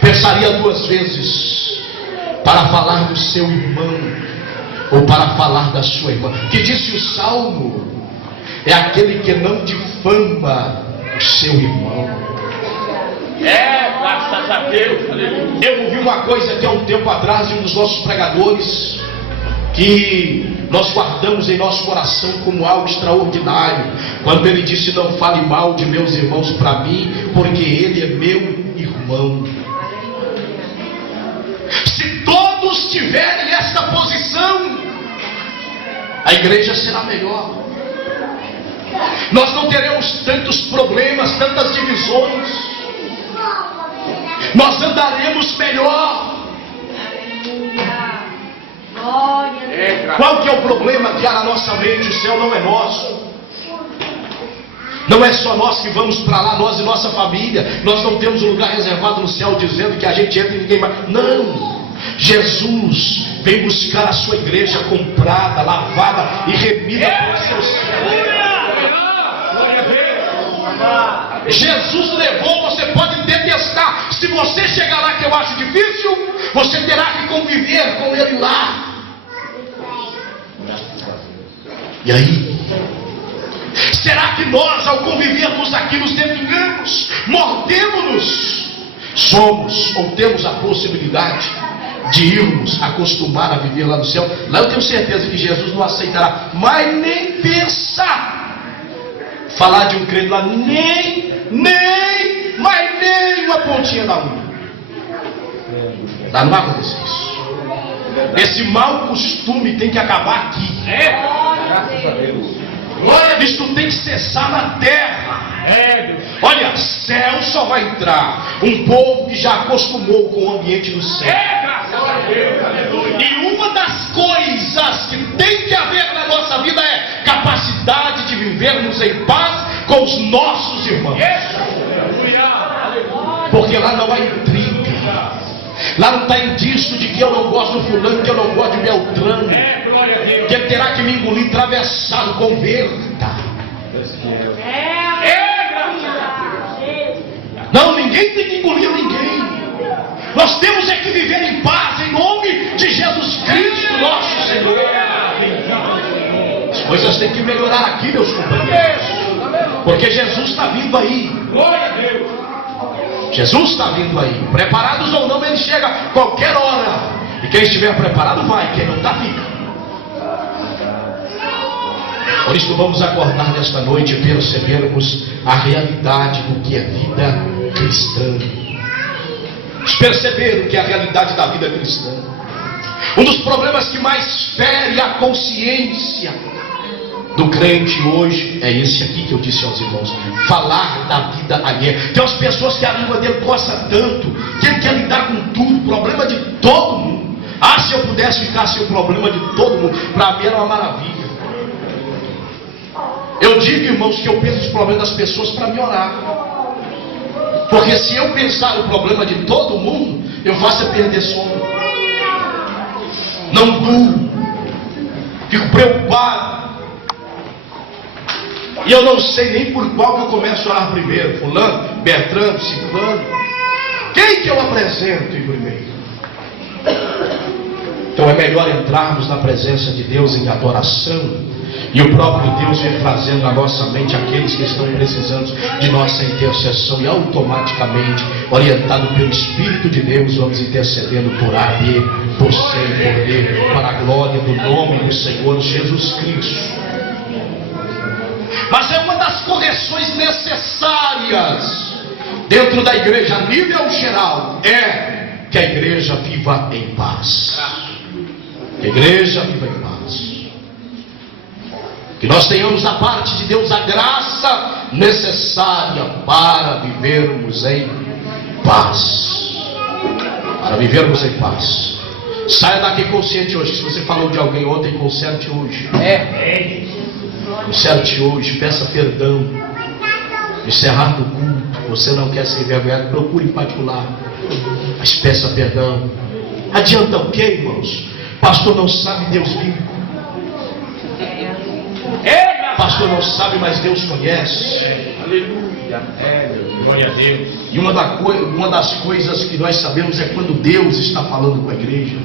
pensaria 2 vezes para falar do seu irmão ou para falar da sua irmã. Que disse o Salmo, é aquele que não difama o seu irmão. Graças a Deus. Eu ouvi uma coisa que há um tempo atrás de um dos nossos pregadores, que nós guardamos em nosso coração como algo extraordinário, quando ele disse: não fale mal de meus irmãos para mim, porque ele é meu irmão. Se todos tiverem essa posição, a igreja será melhor. Nós não teremos tantos problemas, tantas divisões. Nós andaremos melhor. Qual que é o problema que há na nossa mente? O céu não é nosso. Não é só nós que vamos para lá, nós e nossa família. Nós não temos um lugar reservado no céu dizendo que a gente entra e ninguém mais. Não. Jesus vem buscar a sua igreja comprada, lavada e remida por seu sangue. Jesus levou, você pode detestar. Se você chegar lá, que eu acho difícil, você terá que conviver com ele lá. E aí? Será que nós, ao convivermos aqui, nos desligamos, mordemos-nos? Somos ou temos a possibilidade de irmos acostumar a viver lá no céu? Lá eu tenho certeza que Jesus não aceitará, mas nem pensar. Falar de um crente lá, mas nem uma pontinha da unha. Lá não vai acontecer isso. Esse mau costume tem que acabar aqui. Graças a Deus. Isso tem que cessar na terra. Olha, céu só vai entrar um povo que já acostumou com o ambiente do céu. Graças a Deus. E uma das coisas que tem que haver na nossa vida é capacidade de vivermos em paz com os nossos irmãos. Porque lá não há intriga. Lá não está indício de que eu não gosto do fulano, que eu não gosto de Beltrano, que ele terá que me engolir atravessado. Converta. Não, ninguém tem que engolir ninguém. Nós temos é que viver em paz em nome de Jesus Cristo, nosso Senhor. As coisas têm que melhorar aqui, meus companheiros, porque Jesus está vindo aí. Glória a Deus. Jesus está vindo aí. Preparados ou não, ele chega a qualquer hora. E quem estiver preparado vai, quem não está, fica. Por isso vamos acordar nesta noite e percebermos a realidade do que é vida cristã. Vamos perceber o que é a realidade da vida cristã. Um dos problemas que mais fere a consciência do crente hoje é esse aqui que eu disse aos irmãos: falar da vida alheia. Tem umas pessoas que a língua dele coça tanto que ele quer lidar com tudo, problema de todo mundo. Ah, se eu pudesse ficar sem o problema de todo mundo, para mim era uma maravilha. Eu digo, irmãos, que eu penso os problemas das pessoas para me orar. Porque se eu pensar no problema de todo mundo, eu faço perder sono. Não durmo. Fico preocupado. E eu não sei nem por qual que eu começo a orar primeiro. Fulano, Bertrando, Ciclano. Quem que eu apresento em primeiro? Então é melhor entrarmos na presença de Deus em adoração. E o próprio Deus vem trazendo na nossa mente aqueles que estão precisando de nossa intercessão. E automaticamente, orientado pelo Espírito de Deus, vamos intercedendo por A, B, por C e por D, para a glória do nome do Senhor Jesus Cristo. Mas é uma das correções necessárias dentro da igreja, a nível geral, é que a igreja viva em paz. Que a igreja viva em paz. Que nós tenhamos da parte de Deus a graça necessária para vivermos em paz. Para vivermos em paz. Saia daqui consciente hoje. Se você falou de alguém ontem, conserte hoje. Conserte hoje, peça perdão. Encerrar do culto. Você não quer ser envergonhado, procure em particular. Mas peça perdão. Adianta o quê, irmãos? Pastor não sabe, Deus vive. Pastor não sabe, mas Deus conhece. Aleluia. Glória a Deus. E uma das coisas que nós sabemos é quando Deus está falando com a igreja.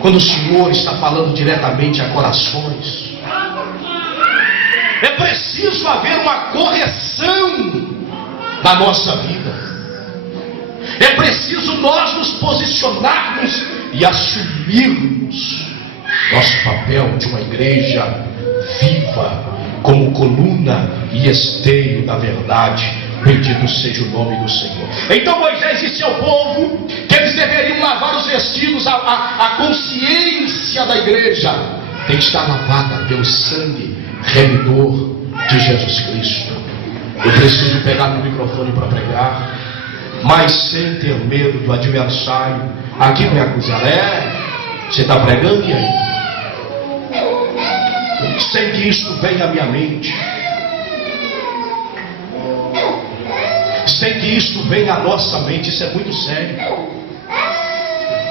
Quando o Senhor está falando diretamente a corações. É preciso haver uma correção da nossa vida. É preciso nós nos posicionarmos e assumirmos nosso papel de uma igreja viva, como coluna e esteio da verdade. Bendito seja o nome do Senhor. Então Moisés disse ao povo que eles deveriam lavar os vestidos. A consciência da igreja tem que estar lavada pelo sangue remidor de Jesus Cristo. Eu preciso pegar no microfone para pregar, mas sem ter medo do adversário. Aqui não é acusar, você está pregando e aí? Sem que isto venha à minha mente, sem que isto venha à nossa mente. Isso é muito sério.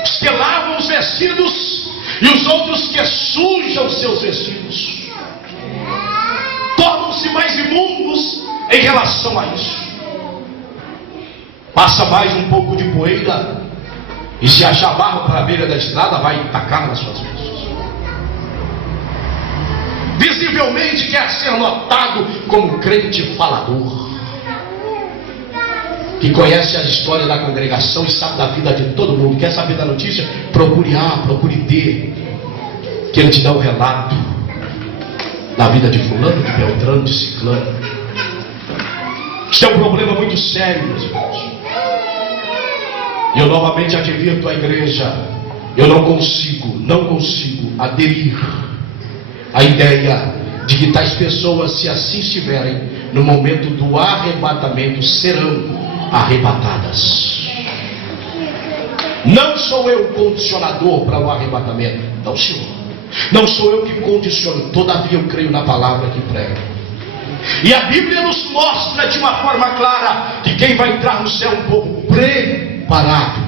Os que lavam os vestidos e os outros que sujam os seus vestidos tornam-se mais imundos em relação a isso. Passa mais um pouco de poeira e se achar barro para a beira da estrada, vai tacar nas suas vestes. Visivelmente quer ser notado como crente falador, que conhece a história da congregação e sabe da vida de todo mundo. Quer saber da notícia? Procure A, procure D, que ele te dá o relato da vida de fulano, de Beltrano, de Ciclano. Isso é um problema muito sério, meus irmãos. E eu novamente advirto a igreja: eu não consigo aderir à ideia de que tais pessoas, se assim estiverem no momento do arrebatamento, serão arrebatadas. Não sou eu o condicionador para o arrebatamento, não, Senhor. Não sou eu que condiciono, todavia eu creio na palavra que prego. E a Bíblia nos mostra de uma forma clara que quem vai entrar no céu é um povo preparado.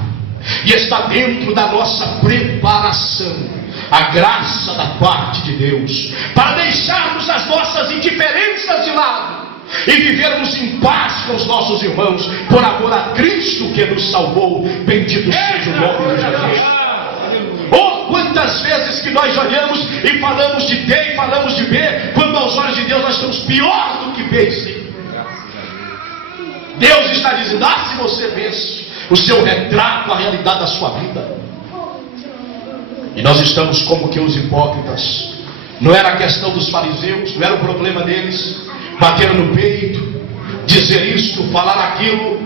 E está dentro da nossa preparação a graça da parte de Deus, para deixarmos as nossas indiferenças de lado e vivermos em paz com os nossos irmãos, por amor a Cristo que nos salvou. Bendito seja o nome de Jesus. Oh, quanta Quantas vezes que nós olhamos e falamos de D e falamos de B, quando aos olhos de Deus nós estamos pior do que B e C. Deus está dizendo, se você vence o seu retrato, a realidade da sua vida. E nós estamos como que os hipócritas. Não era a questão dos fariseus, não era o problema deles bater no peito, dizer isso, falar aquilo,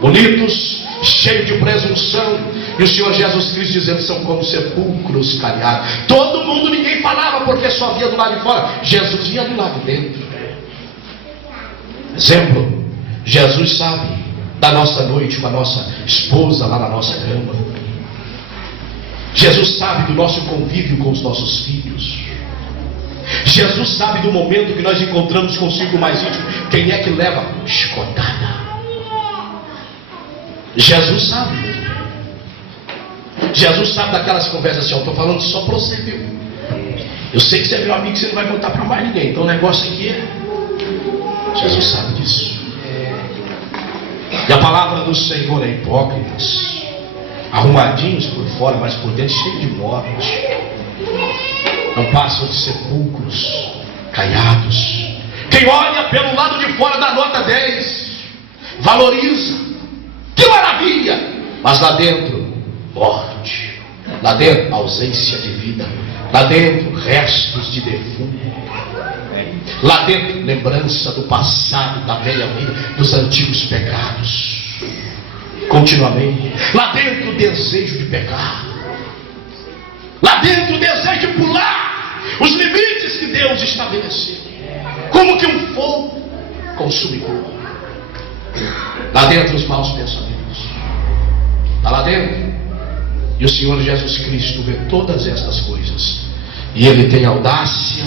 bonitos, cheios de presunção, e o Senhor Jesus Cristo dizendo, são como sepulcros caiados. Todo mundo, ninguém falava porque só via do lado de fora, Jesus via do lado de dentro. Exemplo, Jesus sabe da nossa noite com a nossa esposa lá na nossa cama. Jesus sabe do nosso convívio com os nossos filhos. Jesus sabe do momento que nós encontramos consigo mais íntimo. Quem é que leva chicotada? Jesus sabe muito bem. Jesus sabe daquelas conversas assim, eu estou falando só para você, viu? Eu sei que você é meu amigo, você não vai contar para mais ninguém. Então o negócio aqui é... Jesus sabe disso. E a palavra do Senhor é hipócritas, arrumadinhos por fora, mas por dentro cheio de morte. Não passam de sepulcros caiados. Quem olha pelo lado de fora da nota 10 valoriza, que maravilha, mas lá dentro morte, lá dentro ausência de vida, lá dentro restos de defunto, lá dentro lembrança do passado, da velha vida, dos antigos pecados, continuamente, lá dentro o desejo de pecar, lá dentro o desejo de pular os limites que Deus estabeleceu, como que um fogo consumidor. Lá dentro os maus pensamentos, está lá dentro. E o Senhor Jesus Cristo vê todas estas coisas, e Ele tem audácia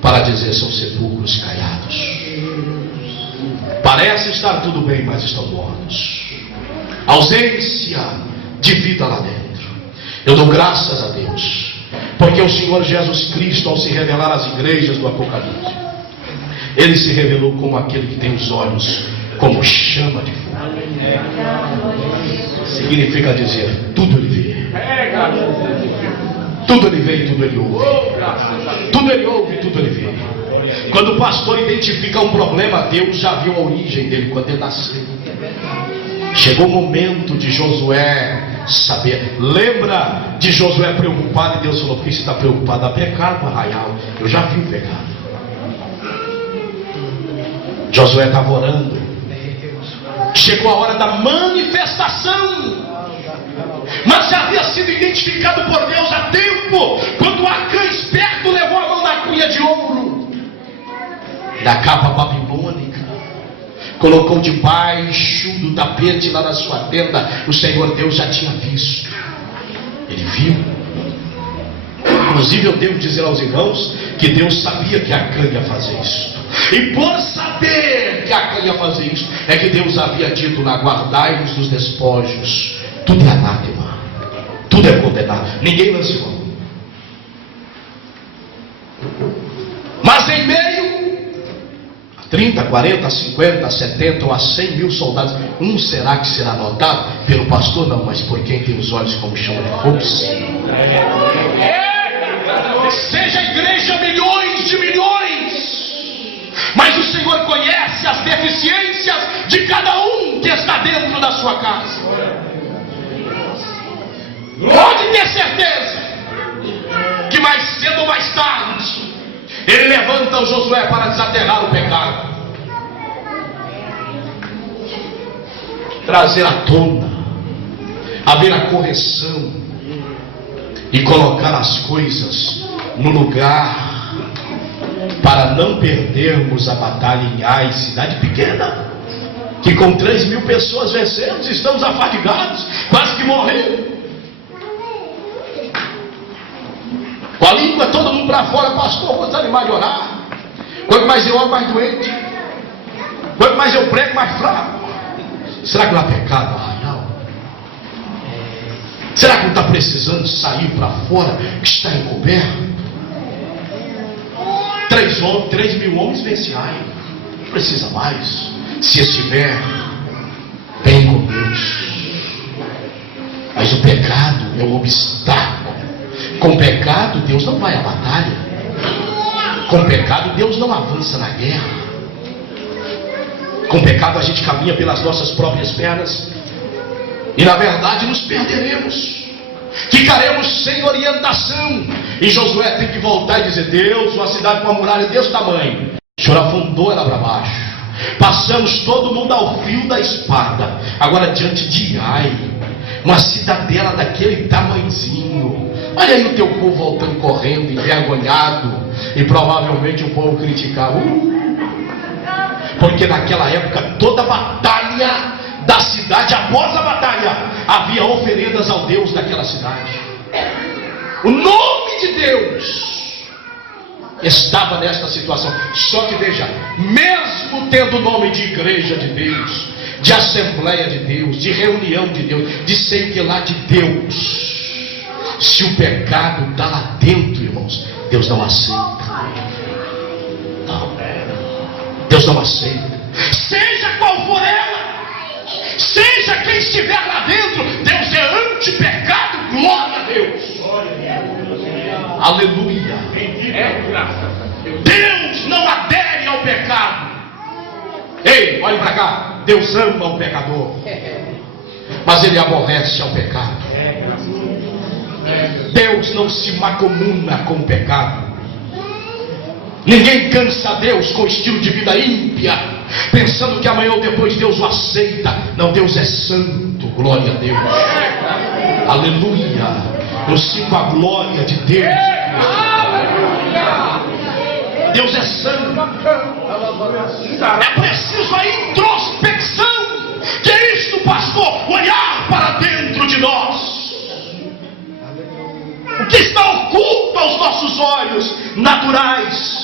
para dizer, são sepulcros caiados. Parece estar tudo bem, mas estão mortos. Ausência de vida lá dentro. Eu dou graças a Deus, porque o Senhor Jesus Cristo, ao se revelar às igrejas do Apocalipse, Ele se revelou como aquele que tem os olhos como chama de fogo. Significa dizer, tudo Ele vê, tudo Ele vê e tudo Ele ouve. Tudo Ele ouve e tudo Ele vê. Quando o pastor identifica um problema, Deus já viu a origem dele quando ele nasceu. Chegou o momento de Josué saber. Lembra de Josué preocupado, e Deus falou, por que você está preocupado? A pecado, arraial. Eu já vi o pecado. Josué estava orando. Chegou a hora da manifestação, mas já havia sido identificado por Deus há tempo, quando o Acã esperto levou a mão na cunha de ouro da capa babilônica, colocou debaixo do tapete lá na sua tenda. O Senhor Deus já tinha visto, Ele viu. Inclusive eu devo dizer aos irmãos que Deus sabia que Acã ia fazer isso, e por saber que Acã ia fazer isso, é que Deus havia dito, guardai-vos dos despojos. Tudo é anátema, tudo é condenado, ninguém lança mão. Mas em meio a 30, 40, 50, 70 ou a 100 mil soldados, será que será notado pelo pastor? Não, mas por quem tem os olhos como chama de fogo, sim. Seja a igreja milhões de milhões, mas o Senhor conhece as deficiências de cada um que está dentro da sua casa. Pode ter certeza que mais cedo ou mais tarde Ele levanta o Josué para desaterrar o pecado, trazer à tona, haver a correção e colocar as coisas no lugar, para não perdermos a batalha em Ai, cidade pequena, que com 3 mil pessoas vencemos, estamos afadigados, quase que morrendo. Com a língua todo mundo para fora, pastor, vou desanimar de orar. Quanto mais eu oro, mais doente. Quanto mais eu prego, mais fraco. Será que não há pecado arraial? Será que não está precisando sair para fora, que está encoberto? 3 mil homens vence Ai, não precisa mais, se estiver bem com Deus. Mas o pecado é um obstáculo Com pecado, Deus não vai à batalha. Com pecado, Deus não avança na guerra. Com pecado, a gente caminha pelas nossas próprias pernas. E na verdade, nos perderemos. Ficaremos sem orientação. E Josué tem que voltar e dizer: Deus, uma cidade com uma muralha desse tamanho, o Senhor afundou ela para baixo. Passamos todo mundo ao fio da espada. Agora diante de Ai, uma cidadela daquele tamanhozinho. Olha aí o teu povo voltando correndo, envergonhado. E provavelmente o povo criticava. Porque naquela época toda batalha da cidade, após a batalha, havia oferendas ao Deus daquela cidade. O nome de Deus estava nesta situação. Só que veja, mesmo tendo o nome de igreja de Deus, de assembleia de Deus, de reunião de Deus, de sei que lá de Deus, se o pecado está lá dentro, irmãos, Deus não aceita. Não, Deus não aceita. Seja qual for ela, seja quem estiver lá dentro, Deus é anti-pecado. Glória a Deus. Aleluia. Deus não adere ao pecado. Ei, olhe para cá. Deus ama o pecador, mas Ele aborrece ao pecado. Deus não se macomuna com o pecado. Ninguém cansa a Deus com estilo de vida ímpia, pensando que amanhã ou depois Deus o aceita. Não, Deus é santo. Glória a Deus. Aleluia. Eu sinto a glória de Deus. Deus é santo. É preciso a introspecção. Que é isto, pastor? Olhar para dentro de nós. O que está oculto aos nossos olhos naturais,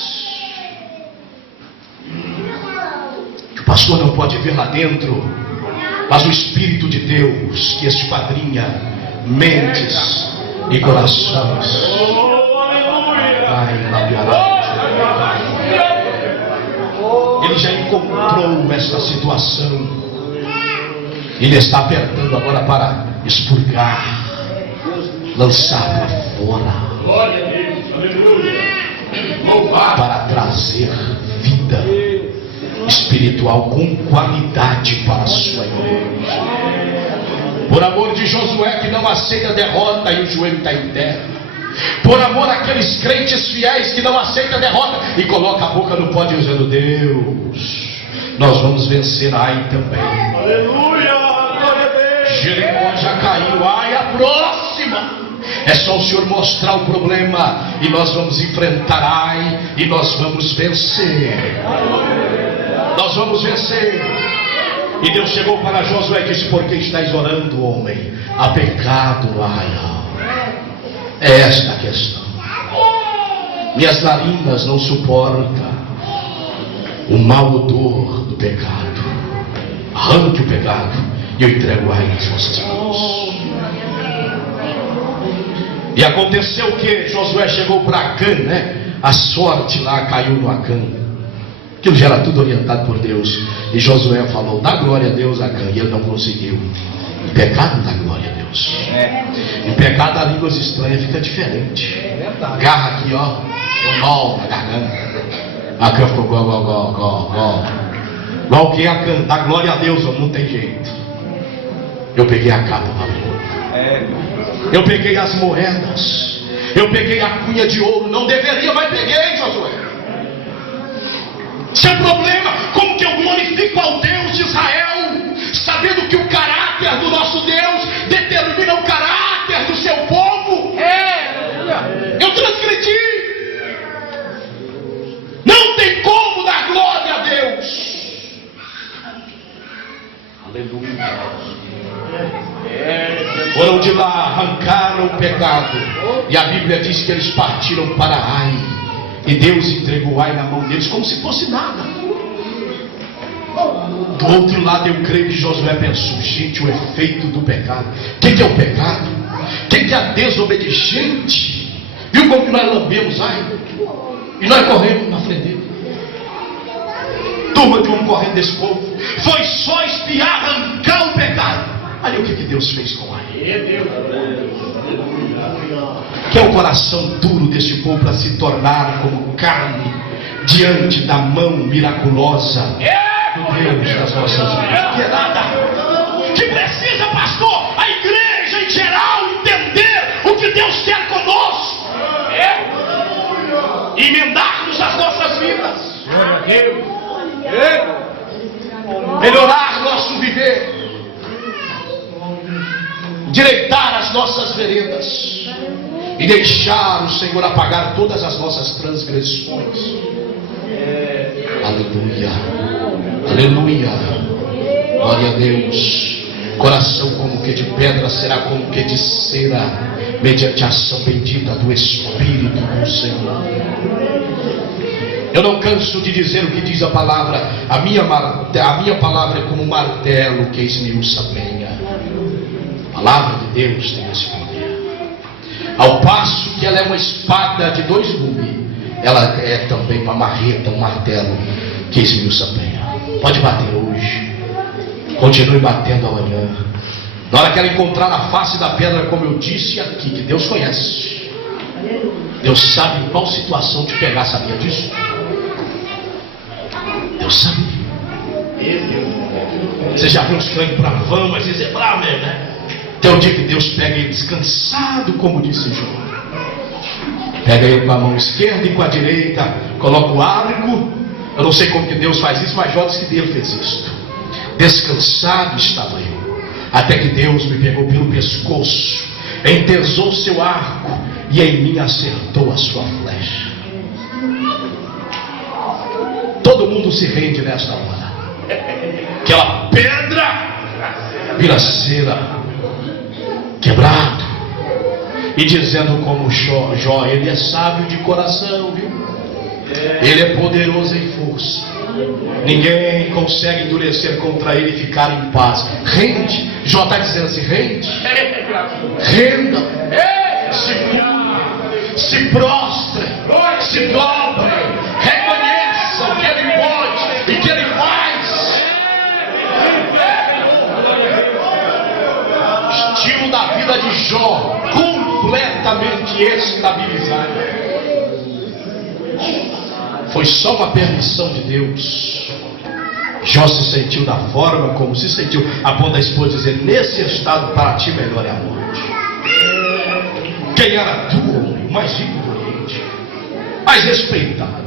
que o pastor não pode ver lá dentro, mas o Espírito de Deus que esquadrinha mentes e corações. Ele já encontrou esta situação. Ele está apertando agora para expurgar, lançar para fora, para trazer vida espiritual com qualidade para a sua igreja. Por amor de Josué, que não aceita derrota e o joelho está em terra. Por amor àqueles crentes fiéis que não aceitam derrota e colocam a boca no pódio dizendo: Deus, nós vamos vencer Ai também. Aleluia! Jericó já caiu. Ai, a próxima. É só o Senhor mostrar o problema e nós vamos enfrentar Ai e nós vamos vencer. Nós vamos vencer. E Deus chegou para Josué e disse: por que estáis orando, homem? Há pecado no Ai. É esta a questão. Minhas narinas não suportam o mau odor do pecado. Arranque o pecado e eu entrego Ai nas vossas mãos. E aconteceu que Josué chegou para Acã, né? A sorte lá caiu no Acã. Aquilo já era tudo orientado por Deus. E Josué falou: dá glória a Deus, Acã. E ele não conseguiu. Em pecado dá glória a Deus. Em pecado a línguas estranhas fica diferente. Garra aqui, ó, um nó na garganta. Acã ficou igual que Acã. Dá glória a Deus, não tem jeito. Eu peguei a capa Babilônia. Eu peguei as moedas. Eu peguei a cunha de ouro. Não deveria, mas peguei, Josué. Seu problema, como que eu glorifico ao Deus de Israel, sabendo que o caráter do nosso Deus determina o caráter do seu povo? Eu transgredi. Não tem como dar glória a Deus. Aleluia. Foram de lá, arrancaram o pecado. E a Bíblia diz que eles partiram para Ai. E Deus entregou Ai na mão deles como se fosse nada. Do outro lado eu creio que Josué pensou: gente, o efeito do pecado. O que é o pecado? O que é a desobediente? Viu como que nós lambemos Ai? E nós corremos na frente dele. Turma de um correndo desse povo. Foi só espiar, arrancar o pecado. Olha o que Deus fez com Ai. O que é o coração duro deste povo para se tornar como carne diante da mão miraculosa do Deus das nossas vidas. Que é nada que precisa, pastor, a igreja em geral entender o que Deus quer conosco, emendarmos as nossas vidas, melhorar nosso viver, endireitar as nossas veredas e deixar o Senhor apagar todas as nossas transgressões. Aleluia, aleluia, glória a Deus. Coração como que de pedra será como que de cera, mediante a ação bendita do Espírito do Senhor. Eu não canso de dizer o que diz a palavra. A minha palavra é como um martelo que esmiuça a penha. A palavra de Deus tem esse poder. Ao passo que ela é uma espada de 2 gumes, ela é também uma marreta, um martelo que esmiuça a penha. Pode bater hoje, continue batendo amanhã. Na hora que ela encontrar na face da pedra, como eu disse aqui, que Deus conhece, Deus sabe em qual situação te pegar, sabia disso? Deus sabe. Você já viu os crentes bravão, mas eles é bravo mesmo, né? Até o dia que Deus pega ele descansado, como disse João. Pega ele com a mão esquerda e com a direita, coloca o arco. Eu não sei como que Deus faz isso, mas Jó disse que Deus fez isso. Descansado estava eu, até que Deus me pegou pelo pescoço, entesou seu arco e em mim acertou a sua flecha. Todo mundo se rende nesta hora. Aquela pedra vira cera, quebrado, e dizendo como Jó, ele é sábio de coração, viu? Ele é poderoso em força. Ninguém consegue endurecer contra ele e ficar em paz. Rende. Jó está dizendo assim: rende, renda, se prostre, se dobre, reconheça o que ele pode e que ele faz. Estilo da vida de Jó completamente estabilizado. Foi só uma permissão de Deus. Jó se sentiu da forma como se sentiu, a ponto da esposa dizer: nesse estado para ti melhor é a morte. Quem era tu, homem, mais rico do Oriente, mais respeitado,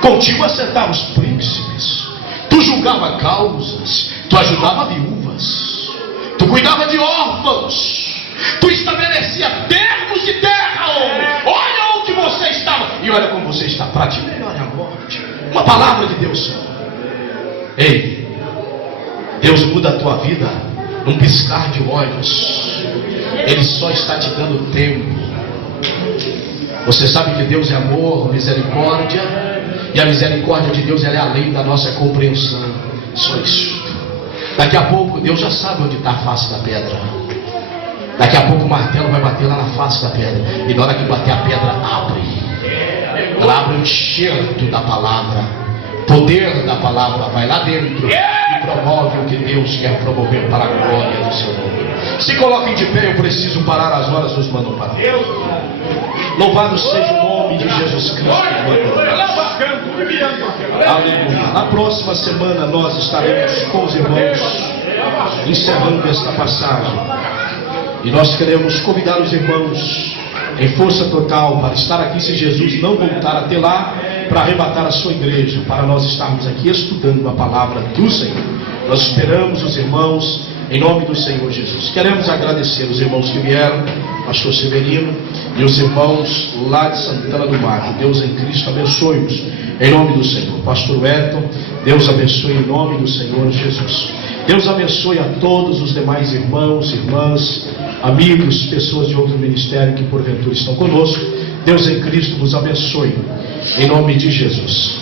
contigo assentavam os príncipes, tu julgava causas, tu ajudava viúvas, tu cuidava de órfãos, tu estabelecia termos de terra, homem. Olha onde você estava e olha como você está. Para ti melhor é a morte. Uma palavra de Deus. Ei, Deus muda a tua vida num piscar de olhos. Ele só está te dando tempo. Você sabe que Deus é amor, misericórdia, e a misericórdia de Deus ela é além da nossa compreensão. Só isso. Daqui a pouco Deus já sabe onde está a face da pedra. Daqui a pouco o martelo vai bater lá na face da pedra, e na hora que bater a pedra abre. Ela abre o enxerto da palavra, poder da palavra vai lá dentro e promove o que Deus quer promover para a glória do seu nome. Se coloquem de pé, eu preciso parar, as horas nos mandam parar. Louvado seja o nome de Jesus Cristo. Aleluia. Na próxima semana nós estaremos com os irmãos encerrando esta passagem, e nós queremos convidar os irmãos em força total para estar aqui, se Jesus não voltar até lá, para arrebatar a sua igreja, para nós estarmos aqui estudando a palavra do Senhor. Nós esperamos os irmãos em nome do Senhor Jesus. Queremos agradecer os irmãos que vieram, pastor Severino e os irmãos lá de Santana do Mar. Deus em Cristo abençoe-os em nome do Senhor. Pastor Wellington, Deus abençoe em nome do Senhor Jesus. Deus abençoe a todos os demais irmãos, irmãs, amigos, pessoas de outro ministério que porventura estão conosco. Deus em Cristo vos abençoe em nome de Jesus.